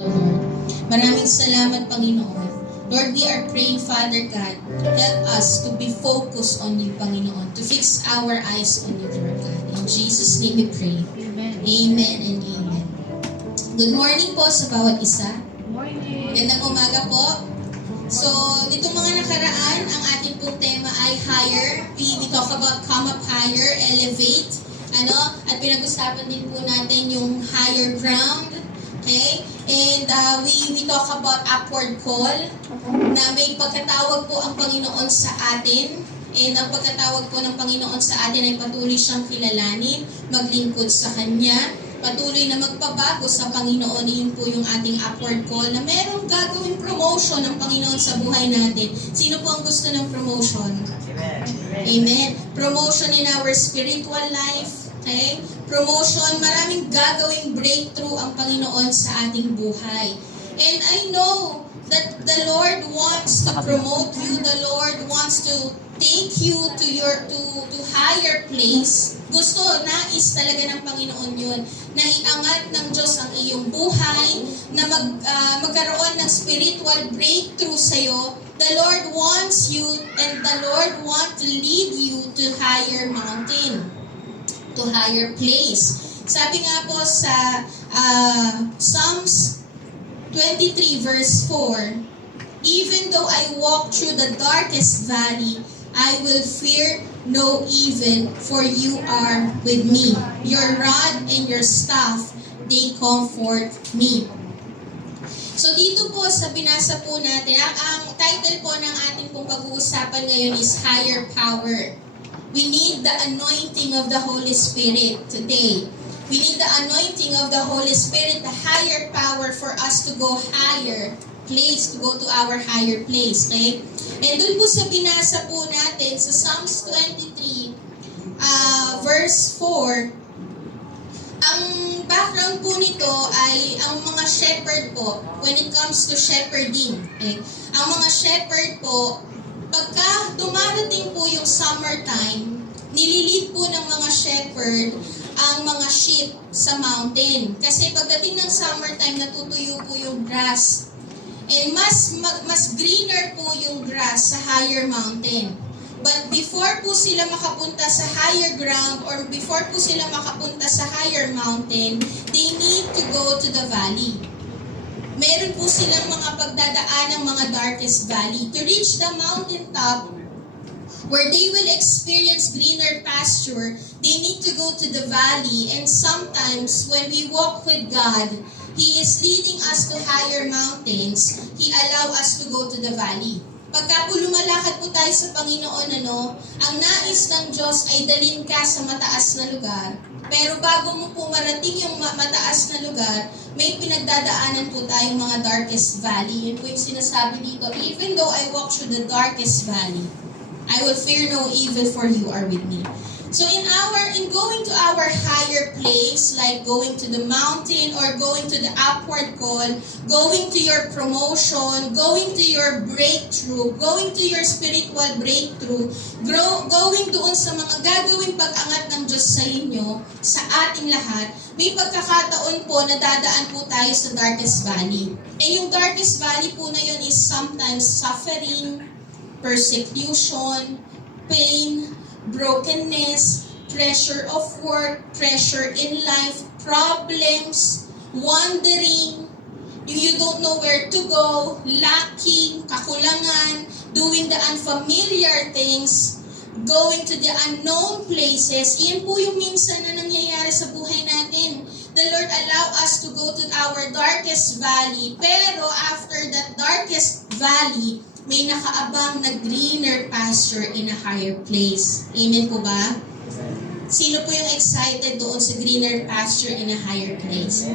Lord. Maraming salamat, Panginoon. Lord, we are praying, Father God, help us to be focused on you, Panginoon, to fix our eyes on you, Lord God. In Jesus' name we pray. Amen. Amen and amen. Good morning po sa bawat isa. Morning. Gandang umaga po. So, nitong mga nakaraan, ang ating pong tema ay higher. We talk about come up higher, elevate, at pinag-usapan din po natin yung higher ground. Okay? And we talk about upward call, na may pagkatawag po ang Panginoon sa atin. And ang pagkatawag po ng Panginoon sa atin ay patuloy siyang kilalanin, maglingkod sa Kanya, patuloy na magpabago sa Panginoon. Yun po yung ating upward call na merong gagawing promotion ng Panginoon sa buhay natin. Sino po ang gusto ng promotion? Amen. Amen. Promotion in our spiritual life. Okay? Promotion, maraming gagawing breakthrough ang Panginoon sa ating buhay. And I know that the Lord wants to promote you. The Lord wants to take you to higher place. Gusto, nais talaga ng Panginoon yun, na iangat ng Diyos ang iyong buhay, na magkaroon ng spiritual breakthrough sa'yo. The Lord wants you, and the Lord wants to lead you to higher mountain, to higher place. Sabi nga po sa Psalms 23 verse 4, even though I walk through the darkest valley, I will fear no evil, for you are with me. Your rod and your staff, they comfort me. So dito po sa binasa po natin, ang title po ng ating pong pag-uusapan ngayon is Higher Power. We need the anointing of the Holy Spirit today. We need the anointing of the Holy Spirit, the higher power for us to go higher place, to go to our higher place. Okay? And dun po sa binasa po natin sa Psalms 23, verse 4, ang background po nito ay ang mga shepherd po, when it comes to shepherding. Okay? Ang mga shepherd po, pagka dumarating po yung summertime, nililid po ng mga shepherd ang mga sheep sa mountain. Kasi pagdating ng summertime, natutuyo po yung grass. And mas greener po yung grass sa higher mountain. But before po sila makapunta sa higher ground or before po sila makapunta sa higher mountain, they need to go to the valley. Meron po silang mga pagdadaan ng mga darkest valley. To reach the mountain top, where they will experience greener pasture, they need to go to the valley. And sometimes, when we walk with God, He is leading us to higher mountains. He allow us to go to the valley. Pagka po lumalakad po tayo sa Panginoon, ang nais ng Diyos ay dalhin ka sa mataas na lugar. Pero bago mo po marating yung mataas na lugar, may pinagdadaanan po tayong mga darkest valley. Yun po yung sinasabi dito, even though I walk through the darkest valley, I will fear no evil, for you are with me. So in going to our higher place, like going to the mountain or going to the upward call, going to your promotion, going to your breakthrough, going to your spiritual breakthrough, going doon sa mga gagawing pag-angat ng Diyos sa inyo, sa ating lahat, may pagkakataon po na dadaan po tayo sa darkest valley. And yung darkest valley po na yun is sometimes suffering, persecution, pain, brokenness, pressure of work, pressure in life, problems, wandering, you don't know where to go, lacking, kakulangan, doing the unfamiliar things, going to the unknown places. Iyan po yung minsan na nangyayari sa buhay natin. The Lord allow us to go to our darkest valley, pero after that darkest valley, may nakaabang na greener pasture in a higher place. Amen po ba? Sino po yung excited doon sa greener pasture in a higher place?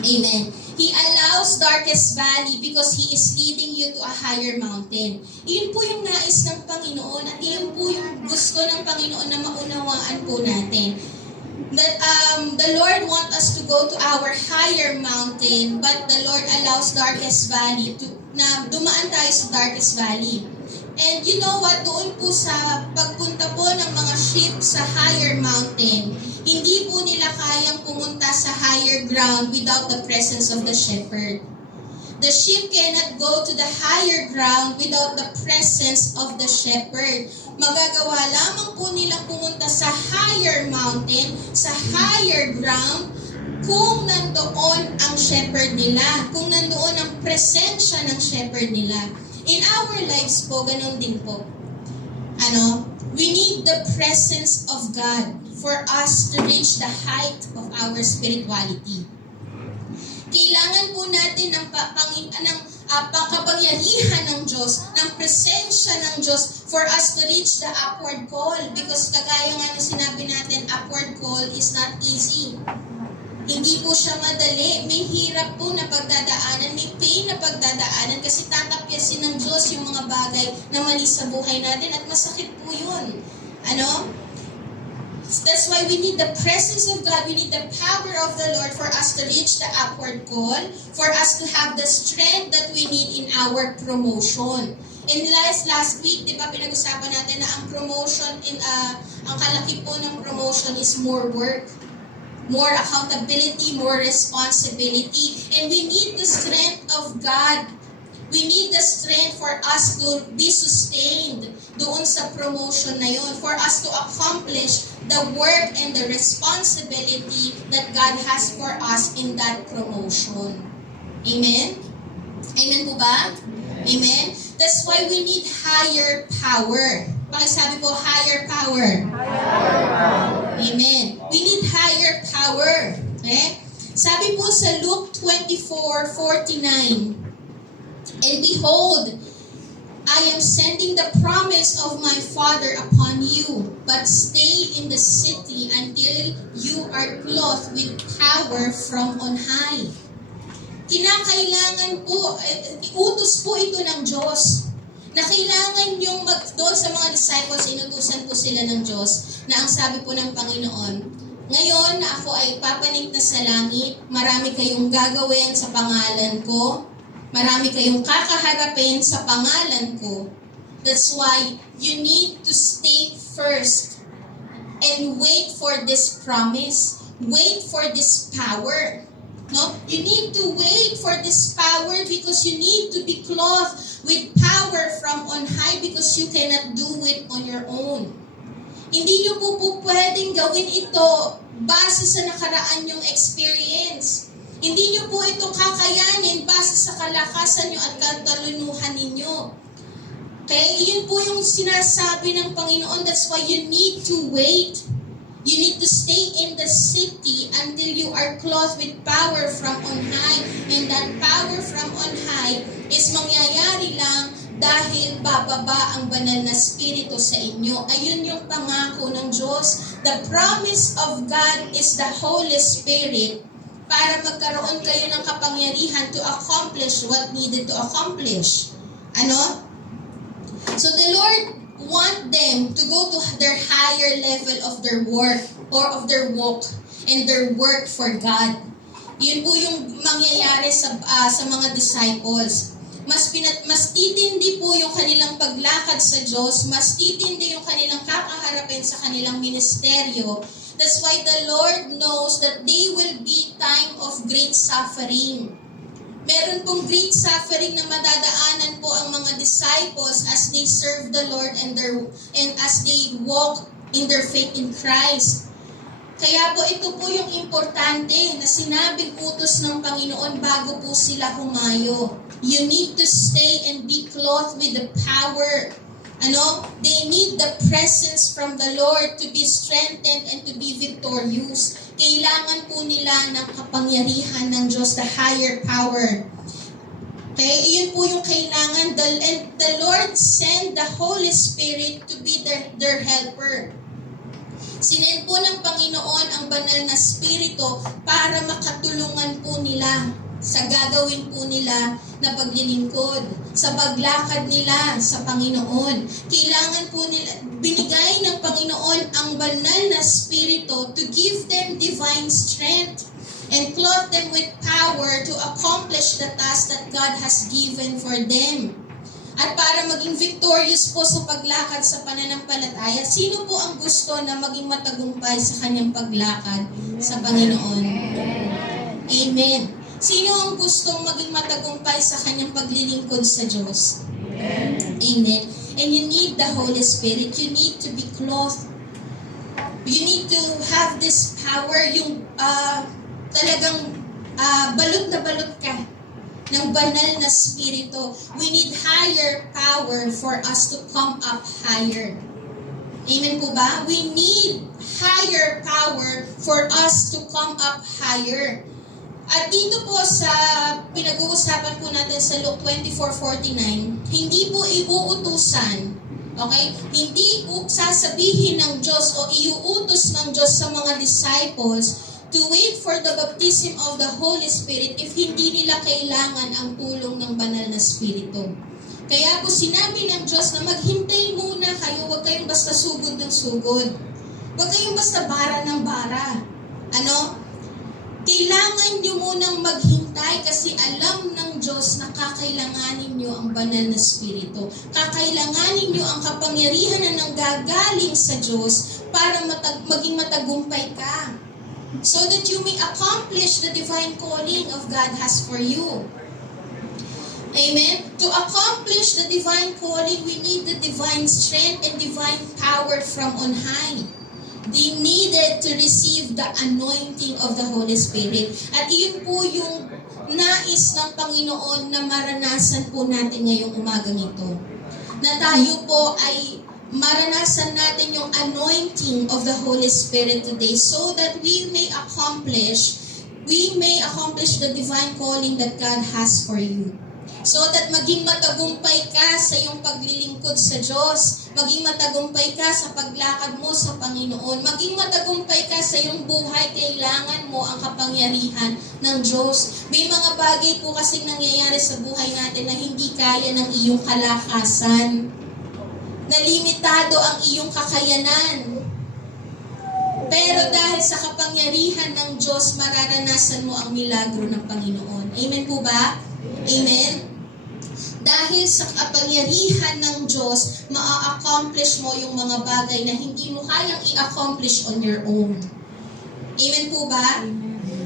Amen. He allows darkest valley because He is leading you to a higher mountain. Iyon po yung nais ng Panginoon at iyon po yung gusto ng Panginoon na maunawaan po natin. That the Lord wants us to go to our higher mountain, but the Lord allows darkest valley na dumaan tayo sa darkest valley. And you know what? Doon po sa pagpunta po ng mga sheep sa higher mountain, Hindi po nila kayang pumunta sa higher ground without the presence of the shepherd. The sheep cannot go to the higher ground without the presence of the shepherd. Magagawa lamang po nilang pumunta sa higher mountain, sa higher ground, kung nandoon ang shepherd nila, kung nandoon ang presensya ng shepherd nila. In our lives po, ganun din po. We need the presence of God for us to reach the height of our spirituality. Kailangan po natin ng pangkapangyarihan ng Diyos, ng presensya ng Diyos for us to reach the upward call. Because kagaya nga na sinabi natin, upward call is not easy. Hindi po siya madali. May hirap po na pagdadaanan, may pain na pagdadaanan kasi tatapyasin ng Diyos yung mga bagay na mali sa buhay natin at masakit po yun. That's why we need the presence of God, we need the power of the Lord for us to reach the upward call, for us to have the strength that we need in our promotion. And last week, di ba, pinag-usapan natin na ang promotion, ang kalaki po ng promotion is more work, more accountability, more responsibility. And we need the strength of God. We need the strength for us to be sustained doon sa promotion na yun, for us to accomplish the work and the responsibility that God has for us in that promotion. Amen? Amen po ba? Amen? That's why we need higher power. Pakisabi po, higher power. Higher power. Amen. We need higher power. Okay? Sabi po sa Luke 24:49, and behold, I am sending the promise of my Father upon you, but stay in the city until you are clothed with power from on high. Kinakailangan po, utos po ito ng Diyos, na kailangan yung doon sa mga disciples, inutusan po sila ng Diyos, na ang sabi po ng Panginoon, ngayon na ako ay papanik na sa langit, marami kayong gagawin sa pangalan ko, marami kayong kakaharapin sa pangalan ko. That's why you need to stay first and wait for this promise. Wait for this power. No? You need to wait for this power because you need to be clothed with power from on high because you cannot do it on your own. Hindi nyo po pwedeng gawin ito base sa nakaraan yung experience. Hindi nyo po ito kakayanin base sa kalakasan nyo at katalunuhan ninyo. Okay? Yun po yung sinasabi ng Panginoon. That's why you need to wait. You need to stay in the city until you are clothed with power from on high. And that power from on high is mangyayari lang dahil bababa ang banal na spirito sa inyo. Ayun yung pangako ng Diyos. The promise of God is the Holy Spirit para magkaroon kayo ng kapangyarihan to accomplish what needed to accomplish. So the Lord want them to go to their higher level of their work or of their walk and their work for God. Yun po yung mangyayari sa mga disciples. Mas titindi po yung kanilang paglakad sa Diyos, mas titindi yung kanilang kakaharapin sa kanilang ministeryo. That's why the Lord knows that they will be time of great suffering. Meron pong great suffering na madadaanan po ang mga disciples as they serve the Lord and as they walk in their faith in Christ. Kaya po ito po yung importante na sinabing utos ng Panginoon bago po sila humayo. You need to stay and be clothed with the power. They need the presence from the Lord to be strengthened and to be victorious. Kailangan po nila ng kapangyarihan ng Diyos, the higher power. Okay, iyon po yung kailangan. And the Lord sent the Holy Spirit to be their helper. Sinend po ng Panginoon ang banal na spirito para makatulungan po nila sa gagawin po nila na paglilingkod, sa paglakad nila sa Panginoon. Kailangan po nila, binigay ng Panginoon ang banal na spirito to give them divine strength and clothe them with power to accomplish the task that God has given for them. At para maging victorious po sa paglakad sa pananampalataya, sino po ang gusto na maging matagumpay sa kanyang paglakad sa Panginoon? Amen. Sino ang gustong maging matagumpay sa kanyang paglilingkod sa Diyos? Amen. And you need the Holy Spirit. You need to be clothed. You need to have this power, yung talagang balot na balot ka ng banal na spirito. We need higher power for us to come up higher. Amen po ba? We need higher power for us to come up higher. At dito po sa pinag-uusapan po natin sa Luke 24:49, hindi po iuutusan, okay? Hindi po sasabihin ng Diyos o iuutos ng Diyos sa mga disciples to wait for the baptism of the Holy Spirit if hindi nila kailangan ang tulong ng banal na spirito. Kaya po sinabi ng Diyos na maghintay muna kayo, huwag kayong basta sugod ng sugod. Huwag kayong basta bara ng bara. Ano? Kailangan nyo munang maghintay kasi alam ng Diyos na kakailanganin nyo ang banal na spirito. Kakailanganin nyo ang kapangyarihan na nanggagaling sa Diyos para maging matagumpay ka. So that you may accomplish the divine calling of God has for you. Amen? To accomplish the divine calling, we need the divine strength and divine power from on high. They needed to receive the anointing of the Holy Spirit. At iyon po yung nais ng Panginoon na maranasan po natin ngayong umagang ito. Na tayo po ay maranasan natin yung anointing of the Holy Spirit today so that we may accomplish the divine calling that God has for you. So that maging matagumpay ka sa iyong paglilingkod sa Diyos, maging matagumpay ka sa paglakad mo sa Panginoon, maging matagumpay ka sa iyong buhay, kailangan mo ang kapangyarihan ng Diyos. May mga bagay po kasing nangyayari sa buhay natin na hindi kaya ng iyong kalakasan. Nalimitado ang iyong kakayanan. Pero dahil sa kapangyarihan ng Diyos, mararanasan mo ang milagro ng Panginoon. Amen po ba? Amen? Dahil sa kapangyarihan ng Diyos, maa-accomplish mo yung mga bagay na hindi mo kayang i-accomplish on your own. Amen po ba?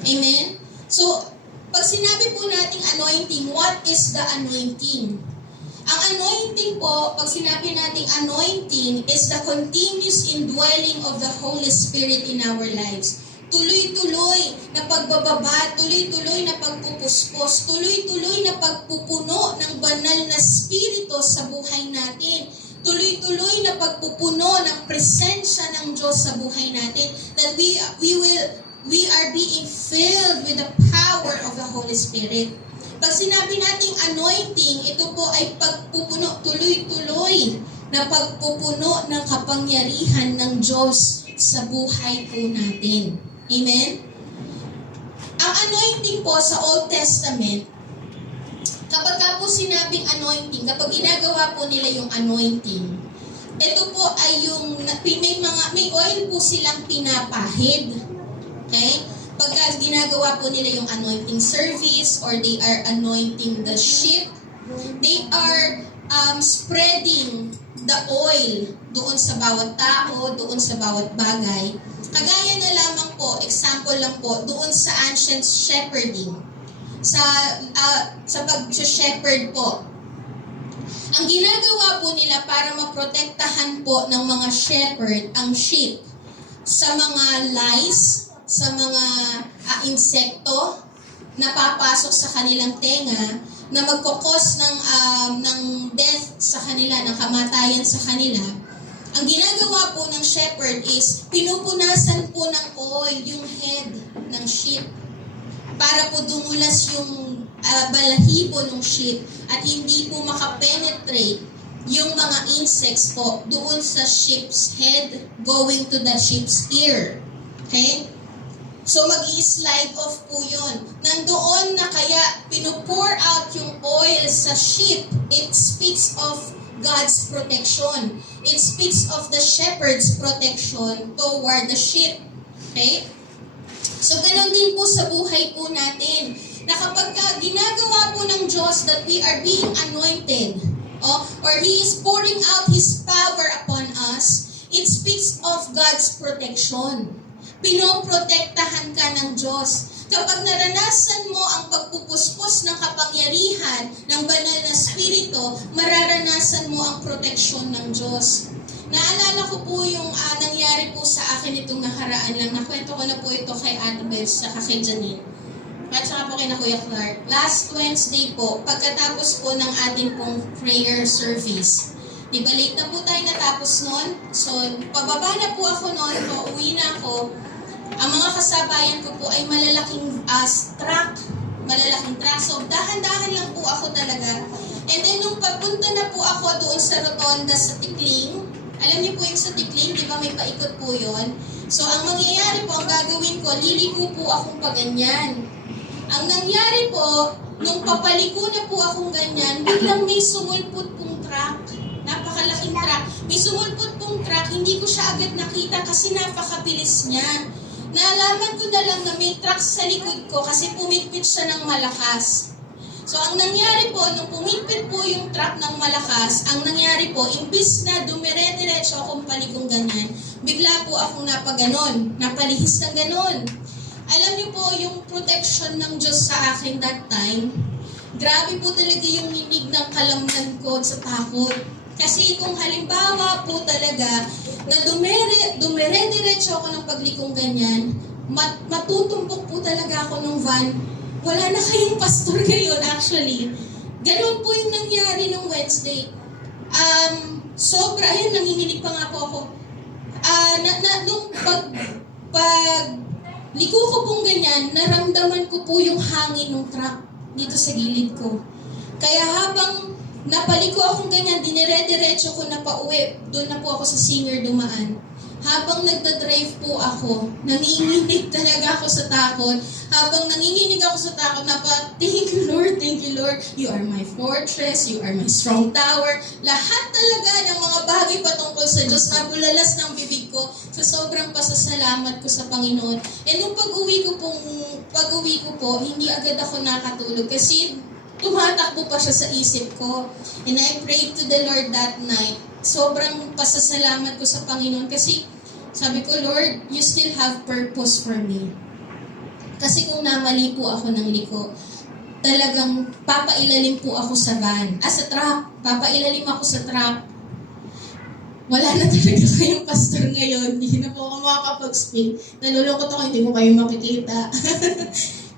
Amen? So, pag sinabi po nating anointing, what is the anointing? Ang anointing po, pag sinabi nating anointing, is the continuous indwelling of the Holy Spirit in our lives. Tuloy-tuloy na pagbababa, tuloy-tuloy na pagpupuspos, tuloy-tuloy na pagpupuno ng banal na spirito sa buhay natin. Tuloy-tuloy na pagpupuno ng presensya ng Diyos sa buhay natin. That we are being filled with the power of the Holy Spirit. Pag sinabi nating anointing, ito po ay pagpupuno, tuloy-tuloy na pagpupuno ng kapangyarihan ng Diyos sa buhay po natin. Amen? Ang anointing po sa Old Testament, kapag po sinabing anointing, kapag ginagawa po nila yung anointing, ito po ay yung, may oil po silang pinapahid. Okay? Pagka ginagawa po nila yung anointing service or they are anointing the sheep, they are spreading the oil doon sa bawat tao, doon sa bawat bagay. Kagaya na lamang po, example lang po, doon sa ancient shepherding, sa pag-shepherd po. Ang ginagawa po nila para maprotektahan po ng mga shepherd ang sheep sa mga lice, sa mga insekto na papasok sa kanilang tenga na magkokos ng death sa kanila, ng kamatayan sa kanila. Ang ginagawa po ng shepherd is pinupunasan po ng oil yung head ng sheep para po dumulas yung balahibo ng sheep at hindi po makapenetrate yung mga insects po doon sa sheep's head going to the sheep's ear. Okay? So, mag-i-slide off po yun. Nandoon na kaya pinupour out yung oil sa sheep. It speaks of God's protection. It speaks of the shepherd's protection toward the sheep. Okay? So, ganun din po sa buhay po natin. Na kapag ginagawa po ng Diyos that we are being anointed, or He is pouring out His power upon us, it speaks of God's protection. Pinoprotektahan ka ng Diyos. Kapag naranasan mo ang pagpupuspos ng kapangyarihan ng banal na spirito, mararanasan mo ang proteksyon ng Diyos. Naalala ko po yung nangyari po sa akin itong nakaraan lang. Nakwento ko na po ito kay Ate Beth at kay Janine. At saka po kay na Kuya Clark. Last Wednesday po, pagkatapos po ng ating pong prayer service. Diba late na po tayo natapos noon? So, pababa na po ako noon, uwi na ako. Ang mga kasabayan ko po ay malalaking truck. So, dahan-dahan lang po ako talaga. And then, nung papunta na po ako doon sa rotonda sa Tikling, alam niyo po yung sa Tikling, di ba may paikot po yon? So, ang mangyayari po, ang gagawin ko, liliko po akong paganyan. Ang nangyari po, nung papaliko na po akong ganyan, biglang may sumulpot pong truck. Napakalaking truck. May sumulpot pong truck, hindi ko siya agad nakita kasi napakabilis niya. Naalaman ko na lang na may truck sa likod ko kasi pumipit siya ng malakas. So, ang nangyari po, nung pumipit po yung truck ng malakas, ang nangyari po, imbis na dumire-diretso akong palikong ganyan, bigla po akong napalihis ng ganon. Alam niyo po, yung protection ng Diyos sa akin that time, grabe po talaga yung minig ng kalamnan ko sa takot. Kasi kung halimbawa po talaga na dumere-diretso ako ng paglikong ganyan, matutumpok po talaga ako ng van. Wala na kayong pastor ngayon actually. Ganun po yung nangyari nung Wednesday. Sobra, ayun, nanginginig pa nga po ako. Nung liko ko pong ganyan, naramdaman ko po yung hangin ng truck dito sa gilid ko. Kaya habang napaliko akong ganyan, dinire-diretso ko na pauwi. Doon na po ako sa senior dumaan. Habang nagdadrive po ako, nanginginig talaga ako sa takot. Habang nanginginig ako sa takot, thank you Lord, you are my fortress, you are my strong tower. Lahat talaga ng mga bagay patungkol sa Diyos, nabulalas ng bibig ko sa sobrang pasasalamat ko sa Panginoon. And nung pag-uwi ko po, hindi agad ako nakatulog kasi tumatakbo pa siya sa isip ko. And I prayed to the Lord that night. Sobrang pasasalamat ko sa Panginoon kasi sabi ko, Lord, you still have purpose for me. Kasi kung namali po ako ng liko, talagang papailalim po ako sa van. Sa truck. Papailalim ako sa truck. Wala na talaga kayong pastor ngayon. Hindi na po ako makakapag-speak. Nalulungkot ako, hindi mo kayo makikita.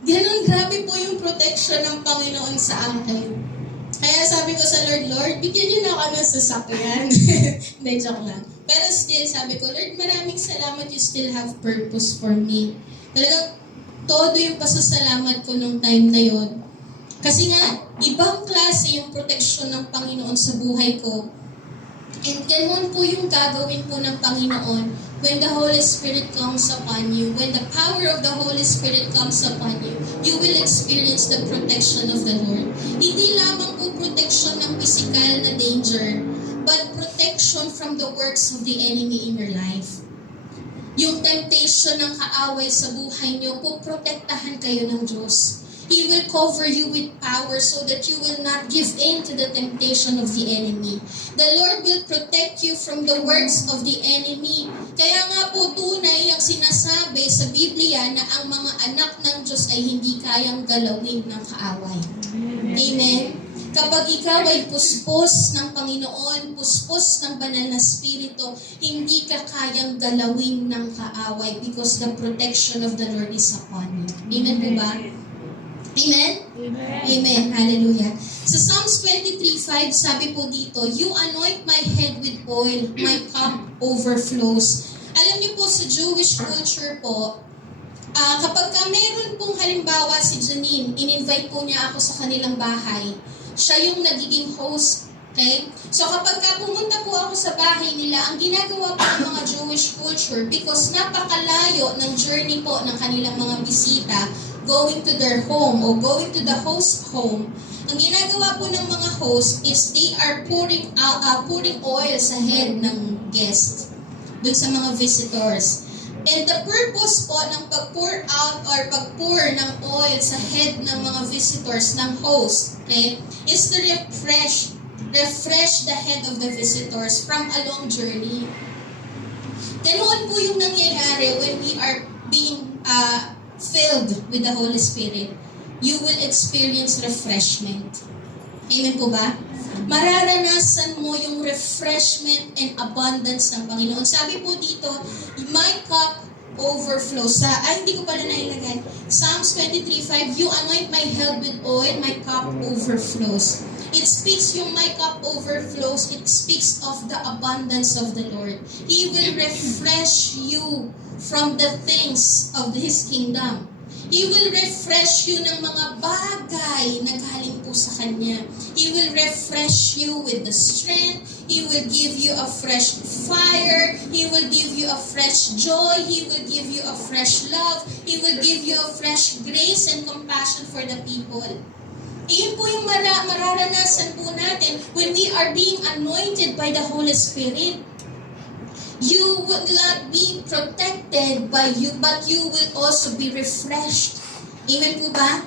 Ganon, grabe po yung protection ng Panginoon sa akin. Kaya sabi ko sa Lord, bigyan niyo na kami sa sasakyan. Hindi, joke lang. Pero still, sabi ko, Lord, maraming salamat, you still have purpose for me. Talagang, todo yung pasasalamat ko nung time na yon. Kasi nga, ibang klase yung protection ng Panginoon sa buhay ko. And ganun po yung gagawin po ng Panginoon when the Holy Spirit comes upon you. When the power of the Holy Spirit comes upon you, you will experience the protection of the Lord. Hindi lamang po protection ng physical na danger, but protection from the works of the enemy in your life. Yung temptation ng kaaway sa buhay niyo, poprotektahan kayo ng Diyos. He will cover you with power so that you will not give in to the temptation of the enemy. The Lord will protect you from the works of the enemy. Kaya nga po tunay ang sinasabi sa Biblia na ang mga anak ng Diyos ay hindi kayang galawin ng kaaway. Amen? Kapag ikaw ay puspos ng Panginoon, puspos ng banal na spirito, hindi ka kayang galawin ng kaaway because the protection of the Lord is upon you. Amen po ba? Amen? Amen. Amen. Hallelujah. Sa Psalms 23:5, sabi po dito, you anoint my head with oil, my cup overflows. Alam niyo po, sa Jewish culture po, kapag meron pong halimbawa si Janine, in-invite po niya ako sa kanilang bahay. Siya yung nagiging host. Okay? So kapag pumunta po ako sa bahay nila, ang ginagawa po ng mga Jewish culture, because napakalayo ng journey po ng kanilang mga bisita, going to their home or going to the host home, ang ginagawa po ng mga host is they are pouring oil sa head ng guest, dun sa mga visitors. And the purpose po ng pag-pour out or pag-pour ng oil sa head ng mga visitors, ng host, okay, is to refresh refresh the head of the visitors from a long journey. Ganoon po yung nangyayari when we are being filled with the Holy Spirit. You will experience refreshment. Amen po ba? Mararanasan mo yung refreshment and abundance ng Panginoon. Sabi po dito, my cup overflows. Hindi ko pala nailagay. Psalms 23:5, you anoint my head with oil, my cup overflows. It speaks yung my cup overflows, it speaks of the abundance of the Lord. He will refresh you from the things of His kingdom. He will refresh you ng mga bagay na galing po sa Kanya. He will refresh you with the strength. He will give you a fresh fire. He will give you a fresh joy. He will give you a fresh love. He will give you a fresh grace and compassion for the people. Iyon po yung mararanasan po natin when we are being anointed by the Holy Spirit. You will not be protected by you, but you will also be refreshed. Amen po ba?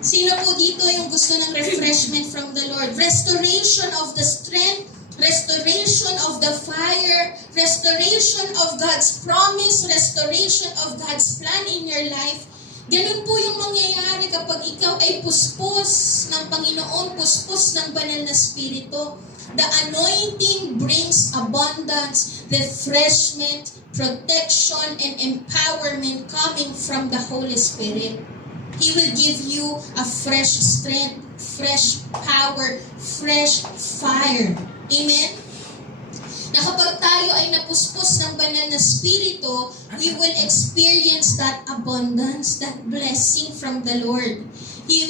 Sino po dito yung gusto ng refreshment from the Lord? Restoration of the strength, restoration of the fire, restoration of God's promise, restoration of God's plan in your life. Ganun po yung mangyayari kapag ikaw ay puspos ng Panginoon, puspos ng banal na Espiritu. The anointing brings abundance, refreshment, protection, and empowerment coming from the Holy Spirit. He will give you a fresh strength, fresh power, fresh fire. Amen? Na kapag tayo ay napuspos ng banal na Espiritu, we will experience that abundance, that blessing from the Lord. We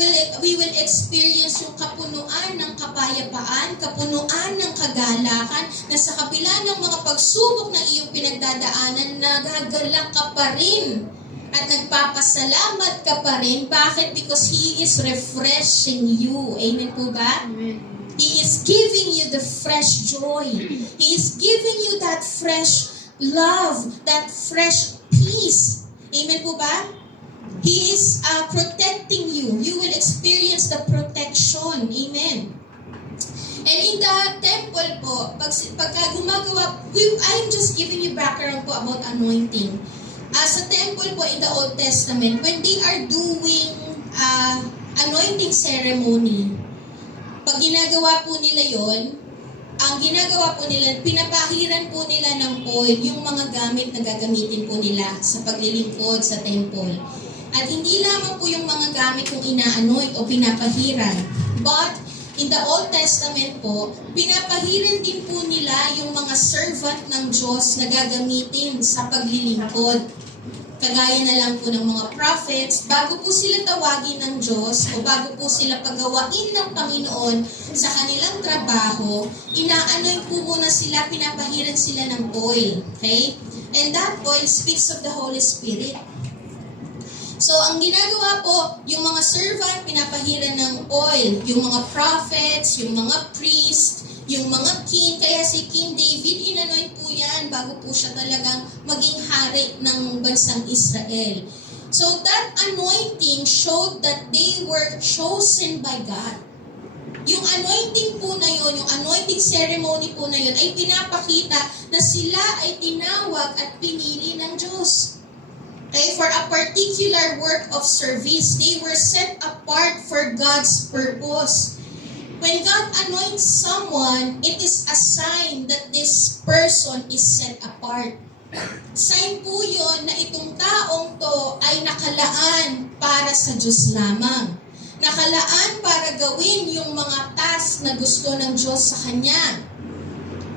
will experience yung kapunuan ng kapayapaan, kapunuan ng kagalakan, na sa kabila ng mga pagsubok na iyong pinagdadaanan, nagagalak ka pa rin at nagpapasalamat ka pa rin. Bakit? Because He is refreshing you. Amen po ba? Amen. He is giving you the fresh joy. He is giving you that fresh love, that fresh peace. Amen po ba? He is protecting you. You will experience the protection. Amen. And in the temple po, pagka gumagawa, I'm just giving you background po about anointing. Sa temple po in the Old Testament, when they are doing anointing ceremony, pag ginagawa po nila yon, ang ginagawa po nila, pinapahiran po nila ng oil yung mga gamit na gagamitin po nila sa paglilingkod sa temple. At hindi lamang po yung mga gamit kung ina-anoint o pinapahiran. But, in the Old Testament po, pinapahiran din po nila yung mga servant ng Diyos na gagamitin sa paglilingkod. Kagaya na lang po ng mga prophets, bago po sila tawagin ng Diyos o bago po sila pagawain ng Panginoon sa kanilang trabaho, ina-anoint po muna sila, pinapahiran sila ng oil. Okay? And that oil speaks of the Holy Spirit. So, ang ginagawa po, yung mga servant, pinapahiran ng oil. Yung mga prophets, yung mga priest, yung mga king. Kaya si King David, inanoint po yan bago po siya talagang maging hari ng bansang Israel. So, that anointing showed that they were chosen by God. Yung anointing po na yun, yung anointing ceremony po na yun, ay pinapakita na sila ay tinawag at pinili ng Diyos. Okay, for a particular work of service, they were set apart for God's purpose. When God anoints someone, it is a sign that this person is set apart. Sign po yun na itong taong to ay nakalaan para sa Diyos lamang. Nakalaan para gawin yung mga task na gusto ng Diyos sa Kanya.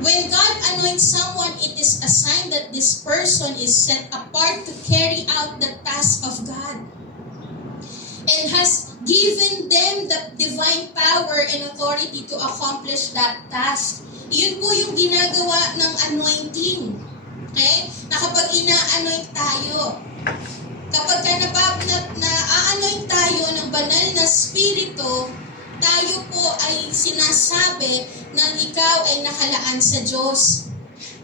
When God anoints someone, it is a sign that this person is set apart to carry out the task of God and has given them the divine power and authority to accomplish that task. Yun po yung ginagawa ng anointing. Okay? Na kapag ina-anoint tayo, kapag na-anoint tayo ng banal na Espiritu, tayo po ay sinasabi na ikaw ay nakalaan sa Diyos.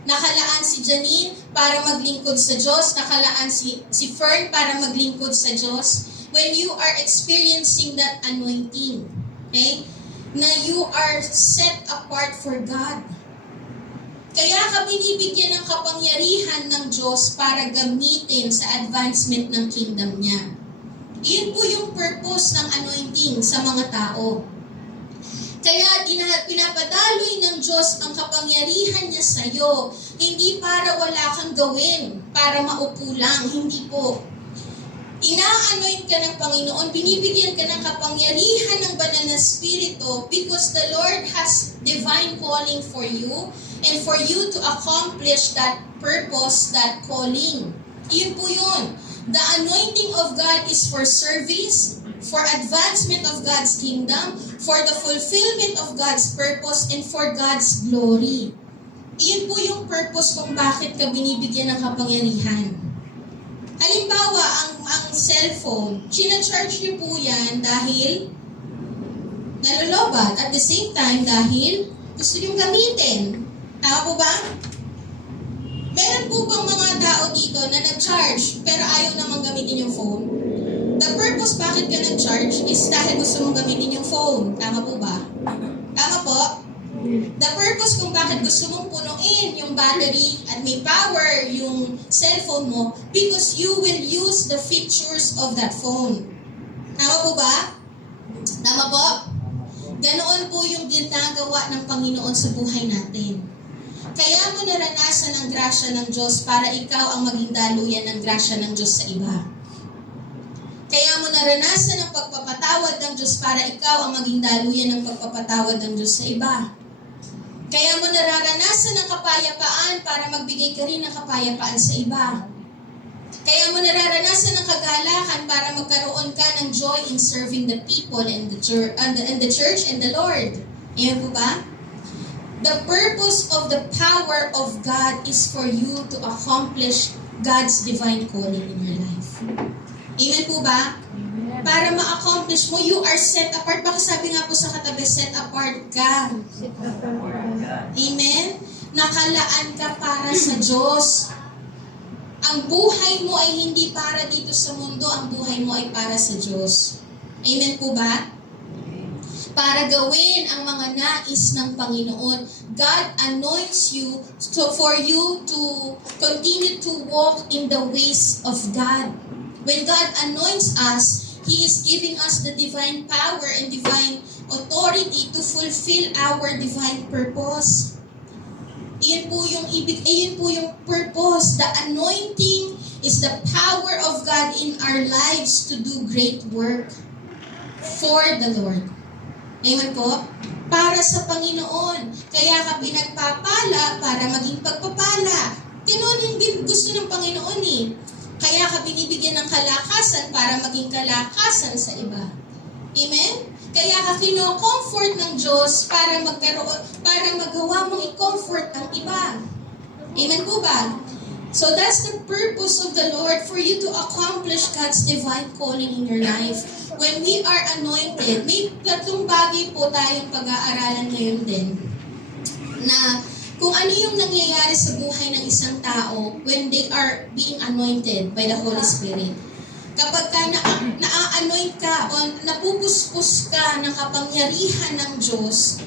Nakalaan si Janine para maglingkod sa Diyos. Nakalaan si Fern para maglingkod sa Diyos. When you are experiencing that anointing. Okay? na you are set apart for God. Kaya ka binibigyan ng kapangyarihan ng Diyos para gamitin sa advancement ng kingdom niya. Iyon po yung purpose ng anointing sa mga tao. Kaya pinapadaloy ng Diyos ang kapangyarihan niya sa iyo, hindi para wala kang gawin, para maupo lang, hindi po. Ina-anoint ka ng Panginoon, binibigyan ka ng kapangyarihan ng banal na Espiritu because the Lord has divine calling for you and for you to accomplish that purpose, that calling. Iyon po yun. The anointing of God is for service, for advancement of God's kingdom, for the fulfillment of God's purpose, and for God's glory. Iyon po yung purpose kung bakit ka binibigyan ng kapangyarihan. Halimbawa, ang cellphone, charge niyo po yan dahil nalolobat. At the same time, dahil gusto niyong gamitin. Tama po ba? Meron po bang mga tao dito na nag-charge pero ayaw namang gamitin yung phone? The purpose bakit ka nag-charge is dahil gusto mong gamitin yung phone. Tama po ba? Tama po? The purpose kung bakit gusto mong punuin yung battery at may power yung cellphone mo because you will use the features of that phone. Tama po ba? Tama po? Ganoon po yung ginagawa ng Panginoon sa buhay natin. Kaya mo naranasan ang grasya ng Diyos para ikaw ang maging daluyan ng grasya ng Diyos sa iba. Kaya mo naranasan ang pagpapatawad ng Diyos para ikaw ang maging daluyan ng pagpapatawad ng Diyos sa iba. Kaya mo nararanasan ang kapayapaan para magbigay ka rin ng kapayapaan sa iba. Kaya mo nararanasan ang kagalakan para magkaroon ka ng joy in serving the people and the church and the Lord. Ayan po ba? The purpose of the power of God is for you to accomplish God's divine calling in your life. Amen po ba? Para ma-accomplish mo, you are set apart. Baka sabi nga po sa katabi, set apart ka. Amen? Nakalaan ka para sa Diyos. Ang buhay mo ay hindi para dito sa mundo, ang buhay mo ay para sa Diyos. Amen po ba? Para gawin ang mga nais ng Panginoon. God anoints you for you to continue to walk in the ways of God. When God anoints us, He is giving us the divine power and divine authority to fulfill our divine purpose. Iyon po yung purpose. The anointing is the power of God in our lives to do great work for the Lord. Amen po? Para sa Panginoon. Kaya ka pinagpapala para maging pagpapala. Ganoon din gusto ng Panginoon eh. Kaya ka binibigyan ng kalakasan para maging kalakasan sa iba. Amen? Kaya ka kino-comfort ng Diyos para magawa mong i-comfort ang iba. Amen po ba? So that's the purpose of the Lord, for you to accomplish God's divine calling in your life. When we are anointed, may tatlong bagay po tayong pag-aaralan ngayon din. Na kung ano yung nangyayari sa buhay ng isang tao when they are being anointed by the Holy Spirit. Kapag ka na-anoint ka o napupuspos ka ng kapangyarihan ng Diyos,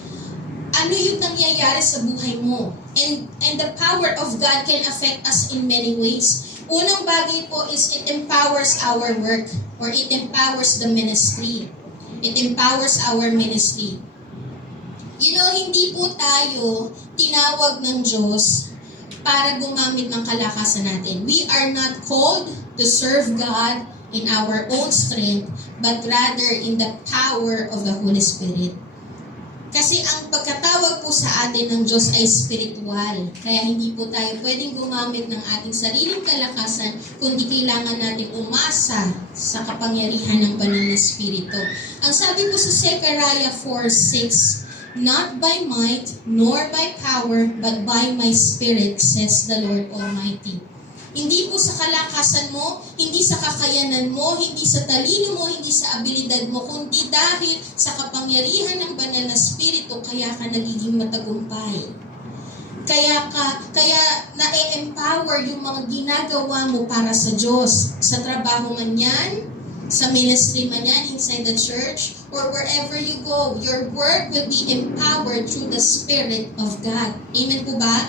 ano yung nangyayari sa buhay mo? And the power of God can affect us in many ways. Unang bagay po is it empowers our work or it empowers the ministry. It empowers our ministry. You know, hindi po tayo tinawag ng Diyos para gumamit ng kalakasan natin. We are not called to serve God in our own strength, but rather in the power of the Holy Spirit. Kasi ang pagkatawag po sa atin ng Diyos ay spiritual. Kaya hindi po tayo pwedeng gumamit ng ating sariling kalakasan, kundi kailangan natin umasa sa kapangyarihan ng banal na Espiritu. Ang sabi po sa Zechariah 4:6, "Not by might, nor by power, but by my Spirit, says the Lord Almighty." Hindi po sa kalakasan mo, hindi sa kakayanan mo, hindi sa talino mo, hindi sa abilidad mo, kundi dahil sa kapangyarihan ng banal na Espiritu, kaya ka nagiging matagumpay. Kaya na-empower yung mga ginagawa mo para sa Diyos. Sa trabaho man yan, Sa ministry man yan, inside the church, or wherever you go, your work will be empowered through the Spirit of God. Amen po ba?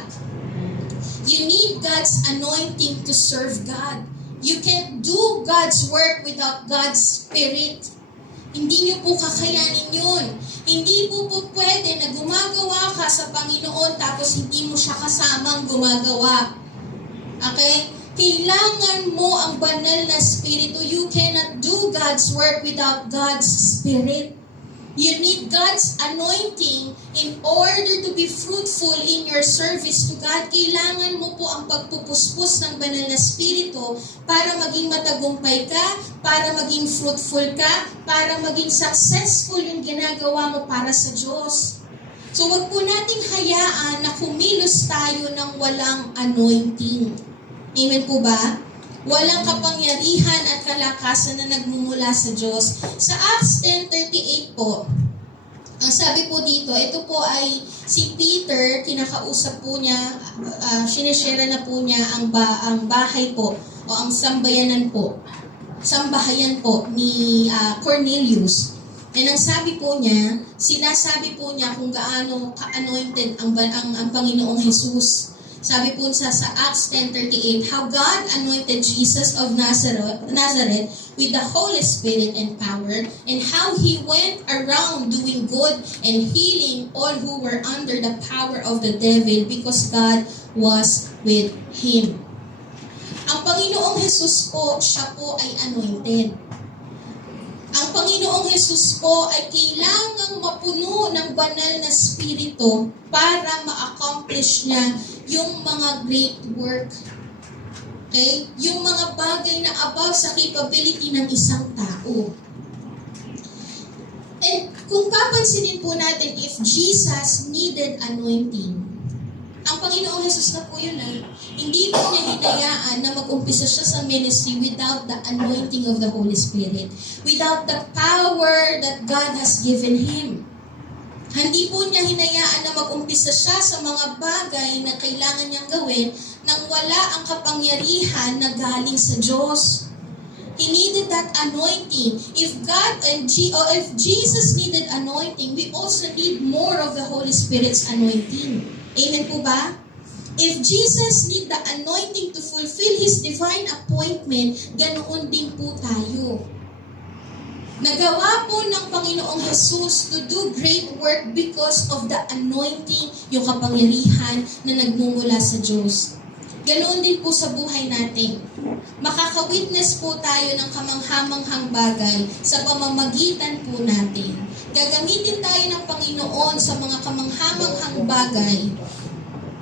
You need God's anointing to serve God. You can't do God's work without God's Spirit. Hindi niyo po kakayanin yun. Hindi po pwede na gumagawa ka sa Panginoon tapos hindi mo siya kasamang gumagawa. Okay? Kailangan mo ang banal na Espiritu. You cannot do God's work without God's Spirit. You need God's anointing in order to be fruitful in your service to God. Kailangan mo po ang pagpupuspos ng banal na Espiritu para maging matagumpay ka, para maging fruitful ka, para maging successful yung ginagawa mo para sa Diyos. So wag po nating hayaan na kumilos tayo ng walang anointing. Amen po ba? Walang kapangyarihan at kalakasan na nagmumula sa Diyos. Sa Acts 10:38 po, ang sabi po dito, ito po ay si Peter, kinakausap po niya, sinishare na po niya ang bahay po, o ang sambahayan po ni Cornelius. And ang sabi po niya, sinasabi po niya kung gaano ka-anointed ang Panginoong Jesus. Sabi po sa Acts 10:38, how God anointed Jesus of Nazareth with the Holy Spirit and power, and how He went around doing good and healing all who were under the power of the devil because God was with Him. Ang Panginoong Jesus po, siya po ay anointed. Ang Panginoong Jesus po ay kailangang mapuno ng banal na Espiritu para ma-accomplish niya yung mga great work. Okay? Yung mga bagay na above sa capability ng isang tao. And kung papansinin po natin, if Jesus needed anointing, ang Panginoong Jesus na po yun hindi po niya hinayaan na mag-umpisa siya sa ministry without the anointing of the Holy Spirit. Without the power that God has given Him. Hindi po niya hinayaan na mag-umpisa siya sa mga bagay na kailangan niyang gawin nang wala ang kapangyarihan na galing sa Diyos. He needed that anointing. If Jesus needed anointing, we also need more of the Holy Spirit's anointing. Amen po ba? If Jesus need the anointing to fulfill His divine appointment, ganoon din po tayo. Nagawa po ng Panginoong Jesus to do great work because of the anointing, yung kapangyarihan na nagmumula sa Diyos. Ganoon din po sa buhay natin. Makaka-witness po tayo ng kamanghamanghang bagay sa pamamagitan po natin. Gagamitin tayo ng Panginoon sa mga kamanghamanghang bagay.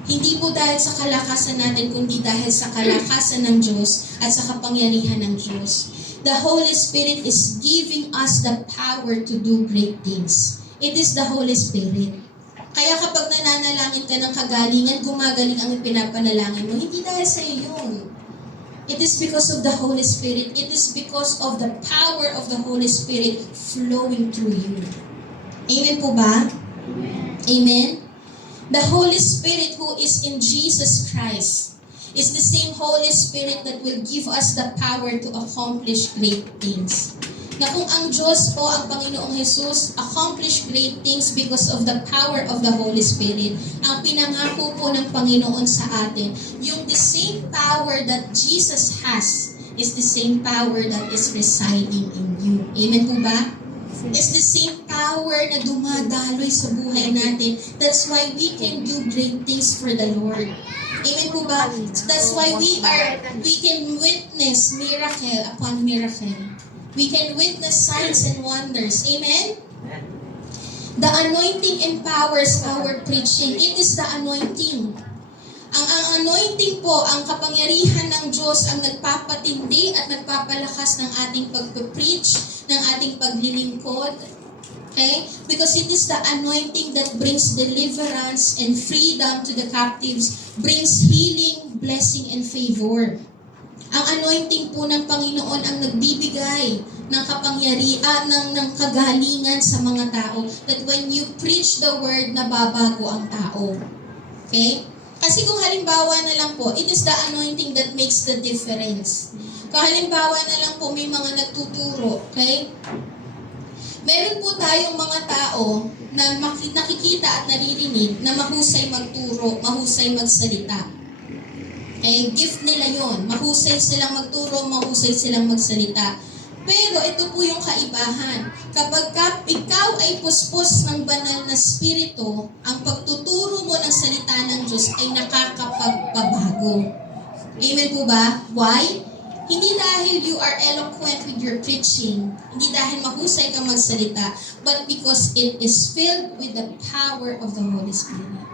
Hindi po dahil sa kalakasan natin, kundi dahil sa kalakasan ng Diyos at sa kapangyarihan ng Diyos. The Holy Spirit is giving us the power to do great things. It is the Holy Spirit. Kaya kapag nananalangin ka ng kagalingan, gumagaling ang pinapanalangin mo, hindi dahil sa iyo yun. It is because of the Holy Spirit. It is because of the power of the Holy Spirit flowing through you. Amen po ba? Amen? The Holy Spirit who is in Jesus Christ is the same Holy Spirit that will give us the power to accomplish great things. Na kung ang Diyos po, ang Panginoong Jesus, accomplish great things because of the power of the Holy Spirit. Ang pinangako po ng Panginoon sa atin, yung the same power that Jesus has is the same power that is residing in you. Amen po ba? It's the same power na dumadaloy sa buhay natin. That's why we can do great things for the Lord. Amen po ba? That's why we can witness miracle upon miracle. We can witness signs and wonders. Amen? The anointing empowers our preaching. It is the anointing. Ang anointing po, ang kapangyarihan ng Diyos ang nagpapatindi at nagpapalakas ng ating pagpe-preach, ng ating paglilingkod. Okay? Because it is the anointing that brings deliverance and freedom to the captives, brings healing, blessing, and favor. Ang anointing po ng Panginoon ang nagbibigay ng kapangyarihan, ng kagalingan sa mga tao, that when you preach the word, nababago ang tao. Okay? Kasi kung halimbawa na lang po, it is the anointing that makes the difference. Kung halimbawa na lang po may mga nagtuturo, okay? Meron po tayong mga tao na nakikita at naririnig na mahusay magturo, mahusay magsalita. Eh, gift nila yon. Mahusay silang magturo, mahusay silang magsalita. Pero ito po yung kaibahan. Kapag ikaw ay puspos ng banal na spirito, ang pagtuturo mo ng salita ng Diyos ay nakakapagpabago. Amen po ba? Why? Hindi dahil you are eloquent with your preaching, hindi dahil mahusay kang magsalita, but because it is filled with the power of the Holy Spirit.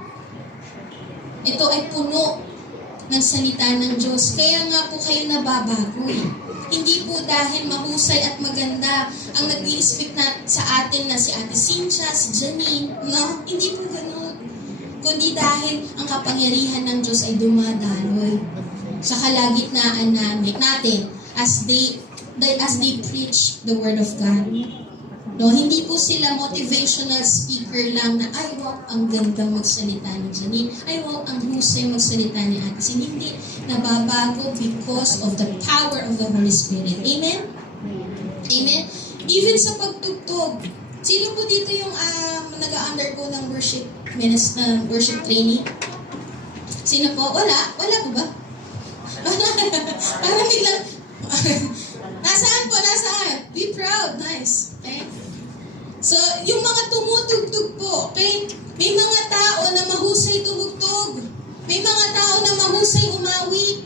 Ito ay puno ng salita ng Diyos. Kaya nga po kayo nababago eh. Hindi po dahil mahusay at maganda ang nag-i-speak na sa atin na si Ate Cynthia, si Janine. No, hindi po ganun. Kundi dahil ang kapangyarihan ng Diyos ay dumadaloy sa kalagitnaan natin as they preach the Word of God. No, hindi po sila motivational speaker lang na, ay wow, ang ganda magsalita ni Janine. Ay wow, ang husay magsalita ni Ate Sin. Hindi, nababago because of the power of the Holy Spirit. Amen? Amen? Even sa pagtugtog. Sino po dito yung nag-undergo ng worship training? Sino po? Wala? Wala po ba? Parang biglang, nasaan po? Nasaan? Be proud. Nice. Okay? So, yung mga tumutugtog po, okay? May mga tao na mahusay tumugtog. May mga tao na mahusay umawit.